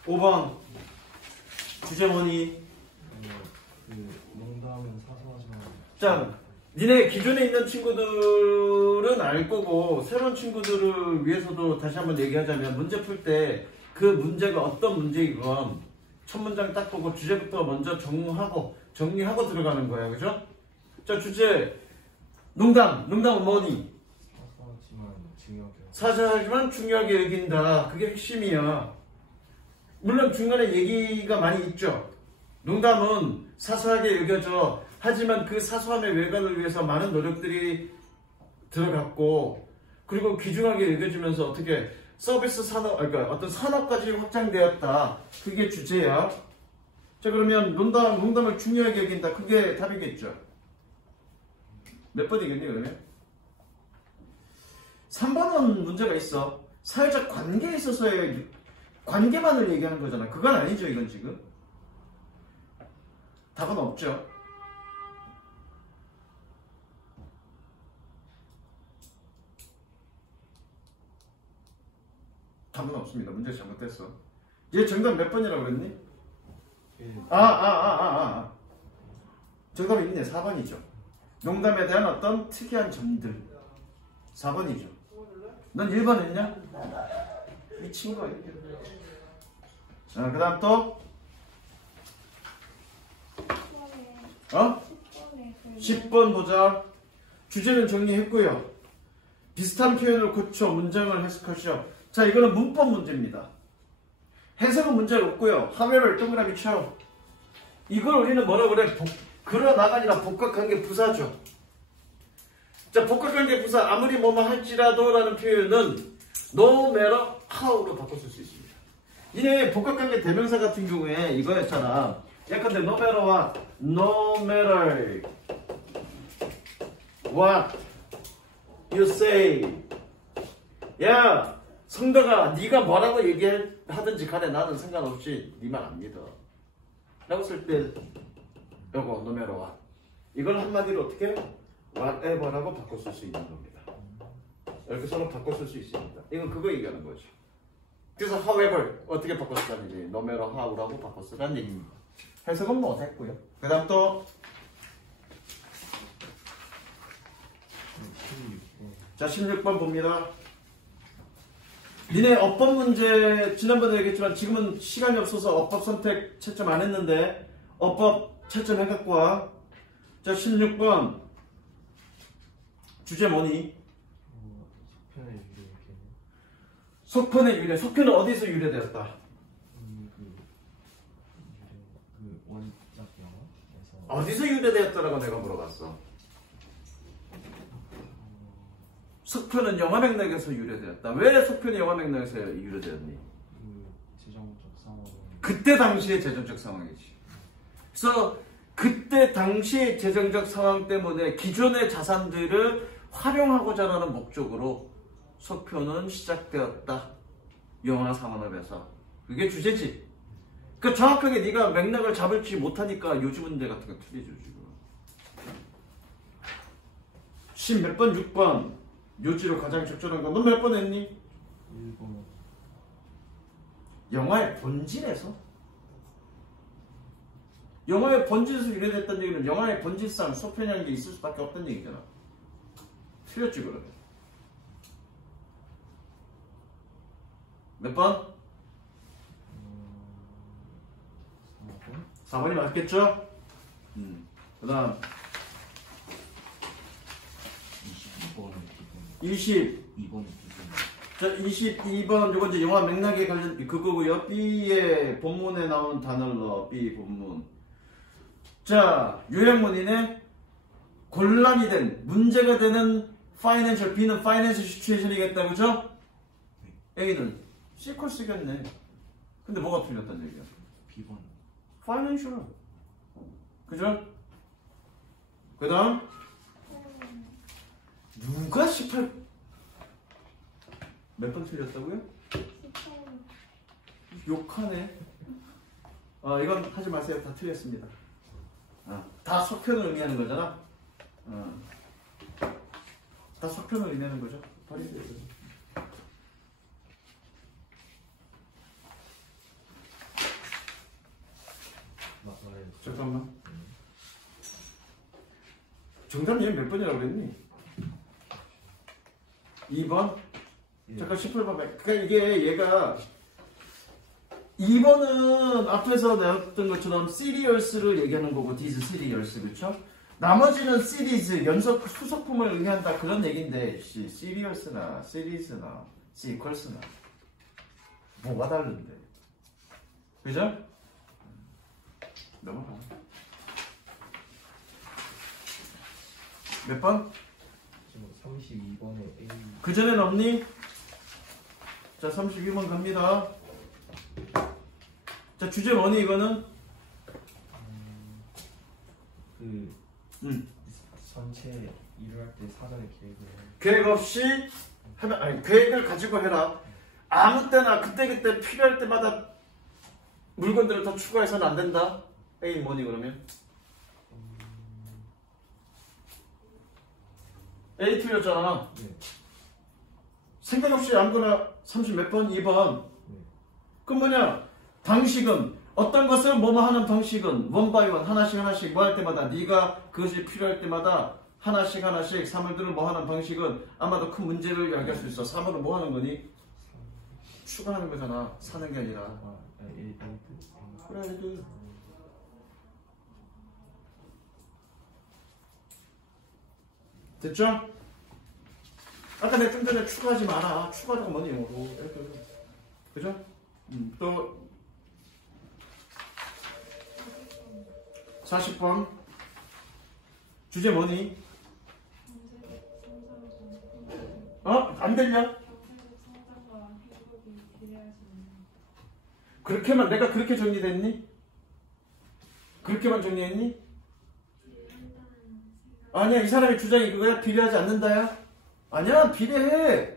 5번. 주제 뭐니? 농담은 사소하지만. 자, 니네 기존에 있는 친구들은 알 거고 새로운 친구들을 위해서도 다시 한번 얘기하자면 문제 풀 때 그 문제가 어떤 문제이건 첫 문장 딱 보고 주제부터 먼저 정리하고 들어가는 거야. 그죠? 자, 주제 농담은 뭐니? 사소하지만 중요하게 여긴다. 그게 핵심이야. 물론 중간에 얘기가 많이 있죠. 농담은 사소하게 여겨져. 하지만 그 사소함의 외관을 위해서 많은 노력들이 들어갔고, 그리고 귀중하게 여겨지면서 어떻게 서비스 산업, 그러니까 어떤 산업까지 확장되었다. 그게 주제야. 자, 그러면 농담을 중요하게 여긴다. 그게 답이겠죠. 몇 번이겠니, 그러면? 3번은 문제가 있어. 사회적 관계에 있어서의 관계만을 얘기하는 거잖아. 그건 아니죠, 이건 지금. 답은 없죠. 답은 없습니다. 문제 잘못됐어. 얘 정답 몇 번이라고 그랬니? 정답이 있네. 4번이죠. 농담에 대한 어떤 특이한 점들. 4번이죠. 넌 1번 했냐? 미친 거야. 자, 그 다음 또? 10번 보자. 주제는 정리했고요. 비슷한 표현을 고쳐 문장을 해석하시오. 자, 이거는 문법 문제입니다. 해석은 문제가 없고요. 하면을 동그라미 쳐. 이걸 우리는 뭐라고 그래? 그러나가 아니라 복합관계 부사죠. 자, 복합관계 부사 아무리 뭐뭐 할지라도 라는 표현은 no matter how로 바꿔쓸 수 있습니다. 이게 복합관계 대명사 같은 경우에 이거였잖아. 예컨대 no matter what, no matter what, you say? 야, 성덕아, 네가 뭐라고 얘기하든지 간에 나는 상관없이 네 말 안 믿어. 라고 쓸 때 요거 no matter what. 이걸 한마디로 어떻게? whatever라고 바꿔 쓸 수 있는 겁니다. 이렇게 서로 바꿔 쓸 수 있습니다. 이건 그거 얘기하는 거죠. 그래서 however 어떻게 바꿔 쓰라는 얘기, no matter how라고 바꿔 쓰라는 얘기입니다. 해석은 뭐 됐고요. 그 다음 또 자, 16번 봅니다. 니네 어법 문제 지난번에 얘기했지만 지금은 시간이 없어서 어법 선택 채점 안 했는데 어법 채점 해갖고 와. 자, 16번 주제 뭐니? 속편의 유래. 속편은 어디서 유래되었다? 그 원작 영어에서 어디서 유래되었다라고 내가 물어봤어. 속편은 영화 맥락에서 유래되었다. 왜 속편이 영화 맥락에서 유래되었니? 그 재정적 상황. 그때 당시의 재정적 상황이지. 그래서 그때 당시 재정적 상황 때문에 기존의 자산들을 활용하고자 하는 목적으로 속편은 시작되었다. 영화 산업에서. 그게 주제지. 그러니까 정확하게 네가 맥락을 잡을지 못하니까 요즘 문제 같은 거 틀리죠 지금. 10몇 번? 6번. 요지로 가장 적절한 건 너 몇 번 했니? 1번. 영화의 본질에서? 영화의 본질에서 유래됐다는 얘기는 영화의 본질상 속편이라는 게 있을 수밖에 없다는 얘기잖아. 틀렸지 그러면. 몇 번? 4번이 맞겠죠? 그 다음 22번 자, 22번 요거 이제 영화 맥락에 관련 그거고요. B의 본문에 나온 단어로 B 본문. 자, 요약문이네. 곤란이 된 문제가 되는 파이낸셜. B는 파이낸셜 시츄에이션이겠다. 그죠? A는 시퀄스겠네. 근데 뭐가 틀렸다는 얘기야? B번 파이낸셜. 그죠? 그 다음 누가 18 몇 번 틀렸다고요? 18번. 욕하네. 이건 하지 마세요. 다 틀렸습니다. 다 속편을 의미하는 거잖아. 다 속편을 의미하는 거죠. 버리세요. 잠깐만. 정답 얘 몇 번이라고 그랬니? 2번? 잠깐 18번. 그러니까 이게 얘가 2번은 앞에서 나왔던 것처럼 시리얼스를 얘기하는 거고 these serials 그쵸? 나머지는 시리즈 연속 수속품을 의미한다 그런 얘기인데 시리얼스나 시리즈나 시퀄스나 뭐가 다른데? 그죠? 넘어가. 몇 번? 지금 32번에 A. 그 전엔 없니? 자, 32번 갑니다. 자, 주제 뭐니 이거는? 그 전체 일을 할 때 사전에 계획을. 계획 없이 하면 아니 계획을 가지고 해라. 아무 때나 그때 필요할 때마다 물건들을 더 추가해서는 안 된다. A 뭐니 그러면? A 틀렸잖아. 네. 생각 없이 아무거나 30 몇 번? 2번. 네. 그럼 뭐냐? 방식은 어떤 것을 뭐뭐 하는 방식은 원 바이 원 하나씩 뭐 할 때마다 네가 그것이 필요할 때마다 하나씩 사물들을 뭐 하는 방식은 아마도 큰 문제를 야기할 수 있어. 사물을 뭐 하는 거니? 추가하는 거잖아. 사는 게 아니라. 그래. 됐죠? 아까 내가 좀 전에 추가하지 마라. 추가하자가 뭐니 영어로. 그죠? 또 40번 주제 뭐니? 안 들려? 그렇게만 내가 그렇게 정리됐니? 그렇게만 정리했니? 아니야, 이 사람의 주장이 그거야. 비례하지 않는다야. 아니야, 비례해.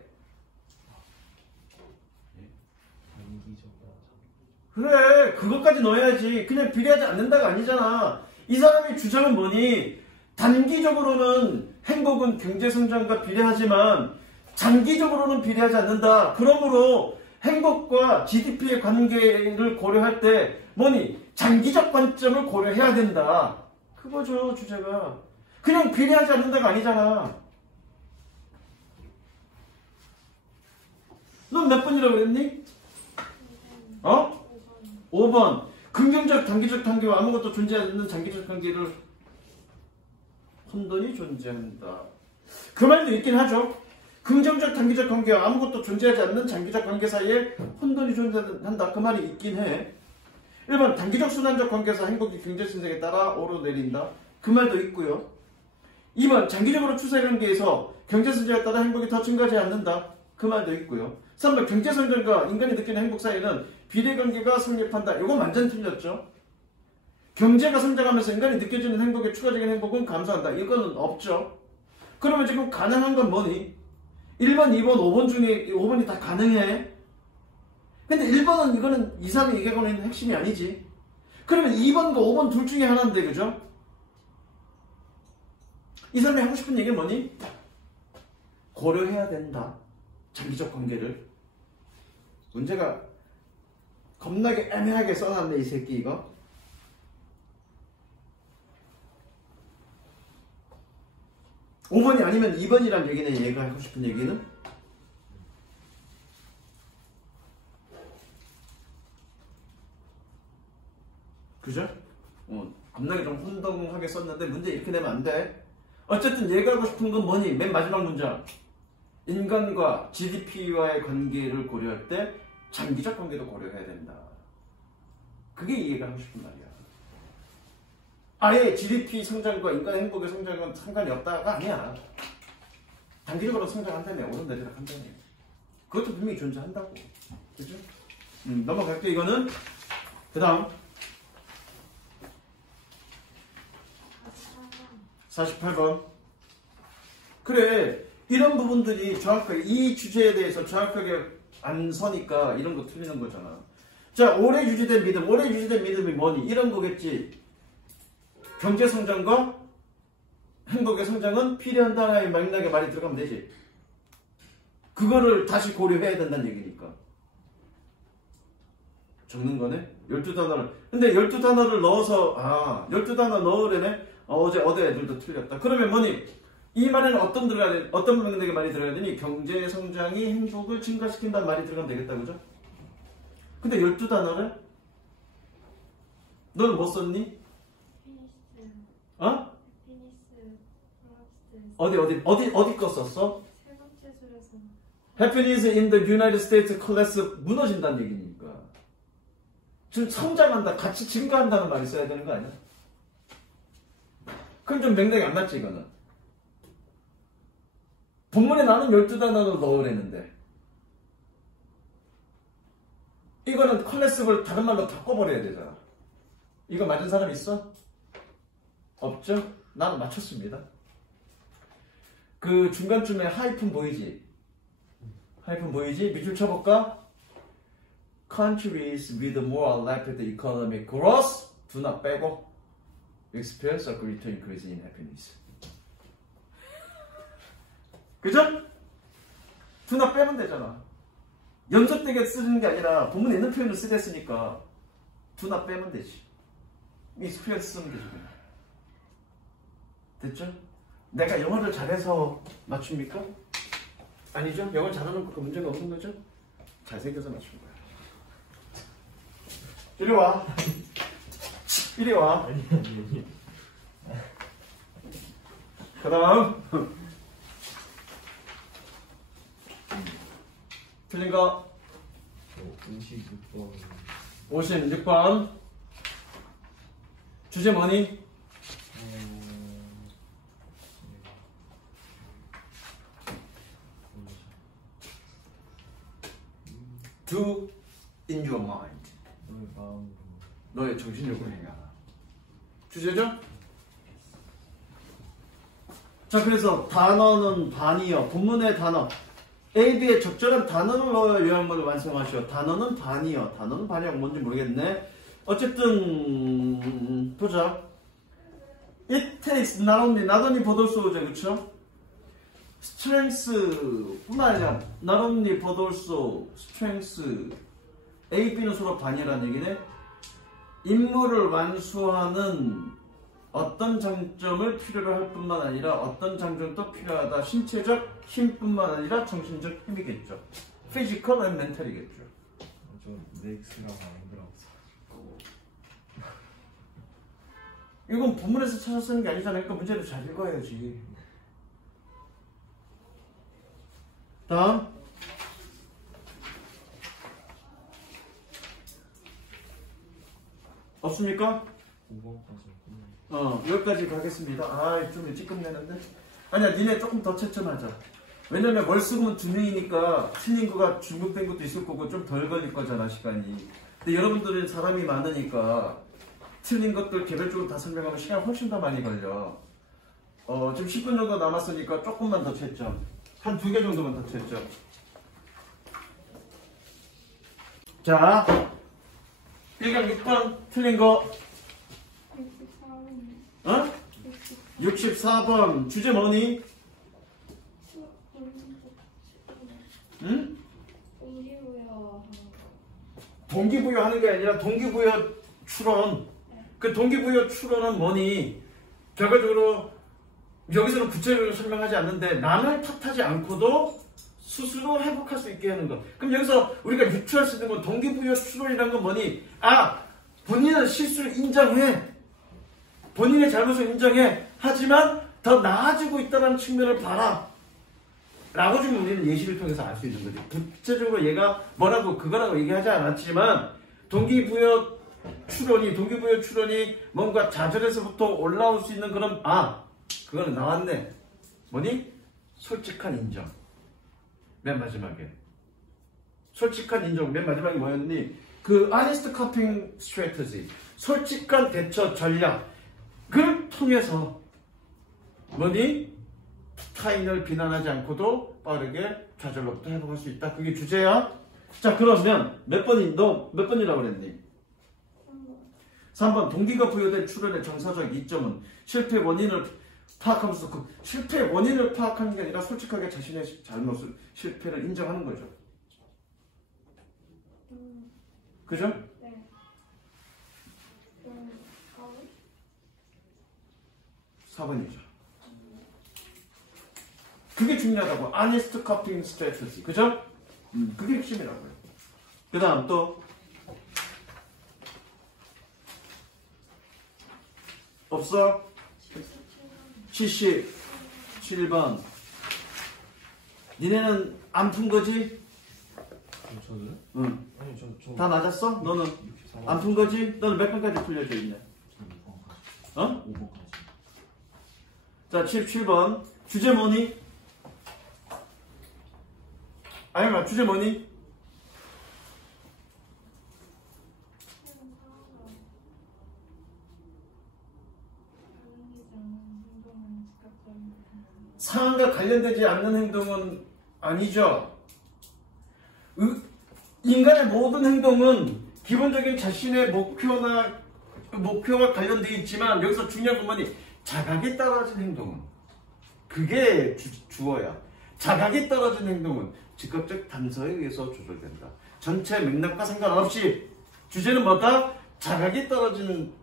그래, 그것까지 넣어야지. 그냥 비례하지 않는다가 아니잖아. 이 사람의 주장은 뭐니? 단기적으로는 행복은 경제성장과 비례하지만 장기적으로는 비례하지 않는다. 그러므로 행복과 GDP의 관계를 고려할 때 뭐니? 장기적 관점을 고려해야 된다. 그거죠, 주제가. 그냥 비례하지 않는다가 아니잖아. 넌 몇 번이라고 그랬니? 5번. 긍정적, 단기적 관계와 아무것도 존재하지 않는 장기적 관계를 혼돈이 존재한다. 그 말도 있긴 하죠. 긍정적, 단기적 관계와 아무것도 존재하지 않는 장기적 관계 사이에 혼돈이 존재한다. 그 말이 있긴 해. 1번. 단기적 순환적 관계에서 행복이 경제성장에 따라 오르내린다. 그 말도 있고요. 2번. 장기적으로 추세 관계에서 경제성장에 따라 행복이 더 증가하지 않는다. 그 말도 있고요. 3번. 경제성장과 인간이 느끼는 행복 사이에는 비례관계가 성립한다. 이건 완전 틀렸죠. 경제가 성장하면서 인간이 느껴지는 행복의 추가적인 행복은 감소한다. 이거는 없죠. 그러면 지금 가능한 건 뭐니? 1번, 2번, 5번 중에 5번이 다 가능해. 근데 1번은 이거는 이 사람이 얘기하고 있는 핵심이 아니지. 그러면 2번과 5번 둘 중에 하나인데, 그죠? 이 사람이 하고 싶은 얘기는 뭐니? 고려해야 된다. 장기적 관계를. 문제가 겁나게 애매하게 써놨네, 이 새끼 이거. (5번이) 아니면 (2번이란) 얘기네. 얘가 하고 싶은 얘기는. 그죠? 겁나게 좀 혼동하게 썼는데 문제 이렇게 내면 안 돼. 어쨌든 얘가 하고 싶은 건 뭐니? 맨 마지막 문장. 인간과 GDP와의 관계를 고려할 때 장기적 관계도 고려해야 된다. 그게 이해가 하고 싶은 말이야. 아예 GDP 성장과 인간 행복의 성장은 상관이 없다가 아니야. 단기적으로 성장한다며, 오른내리락 한다며. 그것도 분명히 존재한다고. 그죠? 넘어갈게. 이거는. 그 다음 48번. 그래, 이런 부분들이 정확하게 이 주제에 대해서 정확하게 안 서니까 이런 거 틀리는 거잖아. 자, 오래 유지된 믿음. 오래 유지된 믿음이 뭐니? 이런 거겠지. 경제성장과 행복의 성장은 비례한다의 맥락에 말이 들어가면 되지. 그거를 다시 고려해야 된다는 얘기니까. 적는 거네? 12단어를. 근데 12단어를 넣어서, 12단어 넣으려네? 어제 애들도 틀렸다. 그러면 뭐니? 이 말에는 어떤 맥락에 말이 들어가야 되니? 경제성장이 행복을 증가시킨다는 말이 들어가면 되겠다. 그죠? 근데 12단어를? 너는 뭐 썼니? 어디 거 썼어? 세 번째 줄에서 Happiness in the United States class 무너진다는 얘기니까. 지금 성장한다, 같이 증가한다는 말이 써야 되는 거 아니야? 그럼 좀 맥락이 안 맞지, 이거는. 본문에 나는 12단어를 넣으려는데 이거는 클래스를 다른 말로 바꿔버려야 되잖아. 이거 맞은 사람 있어? 없죠? 나는 맞췄습니다. 그 중간쯤에 하이픈 보이지? 하이픈 보이지? 밑줄 쳐볼까? Countries with more rapid economic growth do not 빼고 experience a greater increase in happiness. 그죠? do not 빼면 되잖아. 연속되게 쓰는 게 아니라 본문에 있는 표현을 쓰겠으니까 do not 빼면 되지. experience 쓰면 되지. 됐죠? 내가 영어를 잘해서 맞춥니까? 아니죠? 영어를 잘하는 거 문제가 없는 거죠? 잘생겨서 맞춘 거야. 이리 와. 이리 와. 그 다음 틀린 거 56번 56번 주제 뭐니? Do in your mind. 너의 마음으로 너의 정신력으로 행하라. 주제죠? 자, 그래서 단어는 반이요. 본문의 단어. A, B에 적절한 단어를 넣어 요약문을 완성하시오. 단어는 반이요. 단어는 반이라고 뭔지 모르겠네. 어쨌든 보자. It takes not only but also, 그쵸? strength 뿐만 아니라 not only but also strength. A, B는 서로 반이라는 얘기네. 임무를 완수하는 어떤 장점을 필요로 할 뿐만 아니라 어떤 장점도 필요하다. 신체적 힘뿐만 아니라 정신적 힘이겠죠. 피지컬 앤 멘탈이겠죠. 좀 넥스라고 안 들어갔어. 이건 본문에서 찾아 쓰는 게 아니잖아요. 그러니까 문제를 잘 읽어야지. 다음. 없습니까? 5번까지. 여기까지 가겠습니다. 좀 일찍 끝내는데. 아니야, 니네 조금 더 채점하자. 왜냐면 월수금은 2명이니까 틀린 거가 중복된 것도 있을 거고 좀 덜 걸릴 거잖아, 시간이. 근데 여러분들은 사람이 많으니까 틀린 것들 개별적으로 다 설명하면 시간 훨씬 더 많이 걸려. 지금 10분 정도 남았으니까 조금만 더 채점. 한 2개 정도만 더 채점. 자, 1강 6번 틀린 거. 64번. 64번. 주제 뭐니? 응? 동기부여하는 게 아니라 동기부여 추론. 그 동기부여 추론은 뭐니? 결과적으로 여기서는 구체적으로 설명하지 않는데 남을 탓하지 않고도 스스로 회복할 수 있게 하는 거. 그럼 여기서 우리가 유추할 수 있는 건 동기부여 추론이라는 건 뭐니? 본인은 실수를 인정해. 본인의 잘못을 인정해. 하지만 더 나아지고 있다는 측면을 봐라. 라고 지금 우리는 예시를 통해서 알 수 있는 거지. 구체적으로 얘가 뭐라고 그거라고 얘기하지 않았지만 동기부여 추론이 뭔가 좌절에서부터 올라올 수 있는 그런 그거는 나왔네. 뭐니? 솔직한 인정. 맨 마지막에 솔직한 인정. 맨 마지막에 뭐였니? 그 honest coping strategy. 솔직한 대처 전략을 통해서 뭐니? 타인을 비난하지 않고도 빠르게 좌절로부터 회복할 수 있다. 그게 주제야. 자, 그러면 너 몇 번이라고 그랬니? 3번. 동기가 부여된 추론의 정사적 이점은 실패 원인을 파악하면서 그 실패 원인을 파악하는 게 아니라 솔직하게 자신의 잘못을 실패를 인정하는 거죠. 그죠? 네. 4번이죠. 그게 중요하다고. honest coping strategy. 그죠? 그게 핵심이라고요. 그 다음 또 없어? 77번. 니네는 안 푼 거지? 저는? 응. 아니 저 다 맞았어? 너는 안 푼 거지? 너는 몇 번까지 풀려져 있냐? 5번까지. 자, 77번. 주제 뭐니? 아영아, 주제 뭐니? 상황과 관련되지 않는 행동은 아니죠. 인간의 모든 행동은 기본적인 자신의 목표와 관련되어 있지만 여기서 중요한 건 뭐니? 자각이 떨어진 행동은 그게 주어야. 자각이 떨어진 행동은 즉각적 단서에 의해서 조절된다. 전체 맥락과 상관없이 주제는 뭐다? 자각이 떨어진,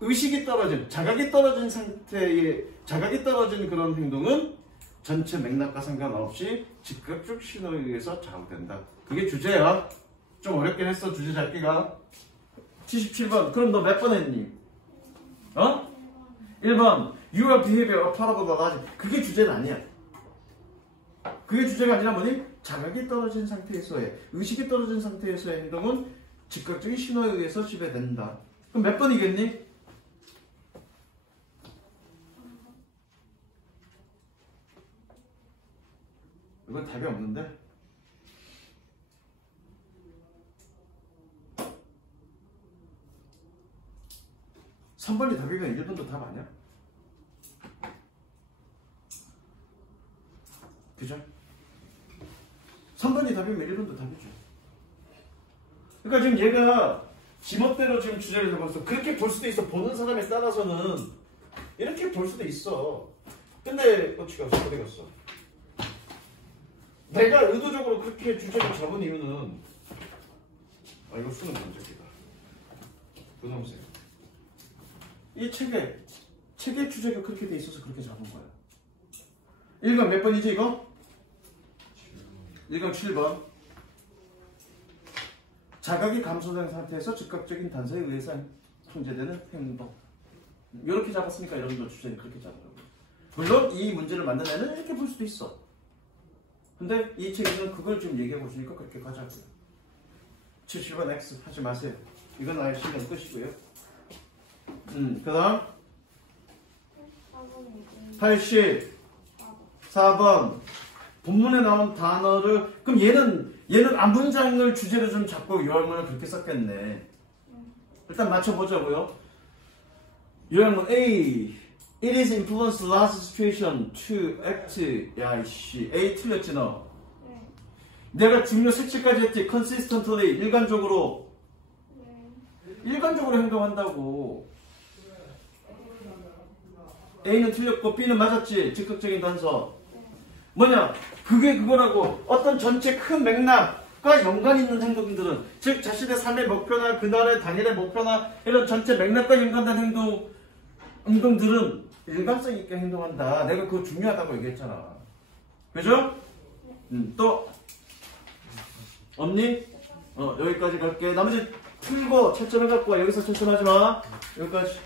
의식이 떨어진, 자각이 떨어진 상태의 자각이 떨어진 그런 행동은 전체 맥락과 상관없이 즉각적 신호에 의해서 작용된다. 그게 주제야. 좀 어렵긴 했어, 주제 잡기가. 77번. 그럼 너 몇 번 했니? 1번. Your behavior are part of the logic. 그게 주제는 아니야. 그게 주제가 아니라 뭐니? 자각이 떨어진 상태에서의, 의식이 떨어진 상태에서의 행동은 즉각적인 신호에 의해서 지배된다. 그럼 몇 번이겠니? 이건 답이 없는데? (3번이) 답이면 1번도 답 아니야? 그죠? 3번이 답이면 1번도 답이죠. 그러니까 지금 얘가 지멋대로 지금 주제를 잡았어. 그렇게 볼 수도 있어. 보는 사람에 따라서는 이렇게 볼 수도 있어. 근데 어디 갔어? 내가 의도적으로 그렇게 주제를 잡은 이유는 이거 쓰는 문제기다. 보세요. 이 책의 주제가 그렇게 돼 있어서 그렇게 잡은 거야. 1번 몇 번이지 이거? 1번 7번. 자각이 감소된 상태에서 즉각적인 단서에 의해서 통제되는 행동. 이렇게 잡았으니까 여러분도 주제는 그렇게 잡으라고. 물론 이 문제를 만든 애는 이렇게 볼 수도 있어. 근데 이 책에서는 그걸 지금 얘기하고 있으니까 그렇게 가자고요. 77번 X 하지 마세요. 이건 아예 시간 끝이고요. 그 다음 84번 본문에 나온 단어를 그럼 얘는 앞문장을 주제로 좀 잡고 요할문을 그렇게 썼겠네. 일단 맞춰보자고요. 요할문 A It is influence last situation to act. 야이씨 A 틀렸지 너. 내가 중요 색칠까지 했지. consistently 일관적으로 행동한다고. A는 틀렸고 B는 맞았지. 즉각적인 단서. 뭐냐? 그게 그거라고. 어떤 전체 큰 맥락과 연관 있는 행동들은 즉 자신의 삶의 목표나 그날의 당일의 목표나 이런 전체 맥락과 연관된 행동들은 일관성 있게 행동한다. 내가 그거 중요하다고 얘기했잖아. 그죠? 또 없니? 여기까지 갈게. 나머지 풀고 채점해 갖고 와. 여기서 채점하지 마. 여기까지.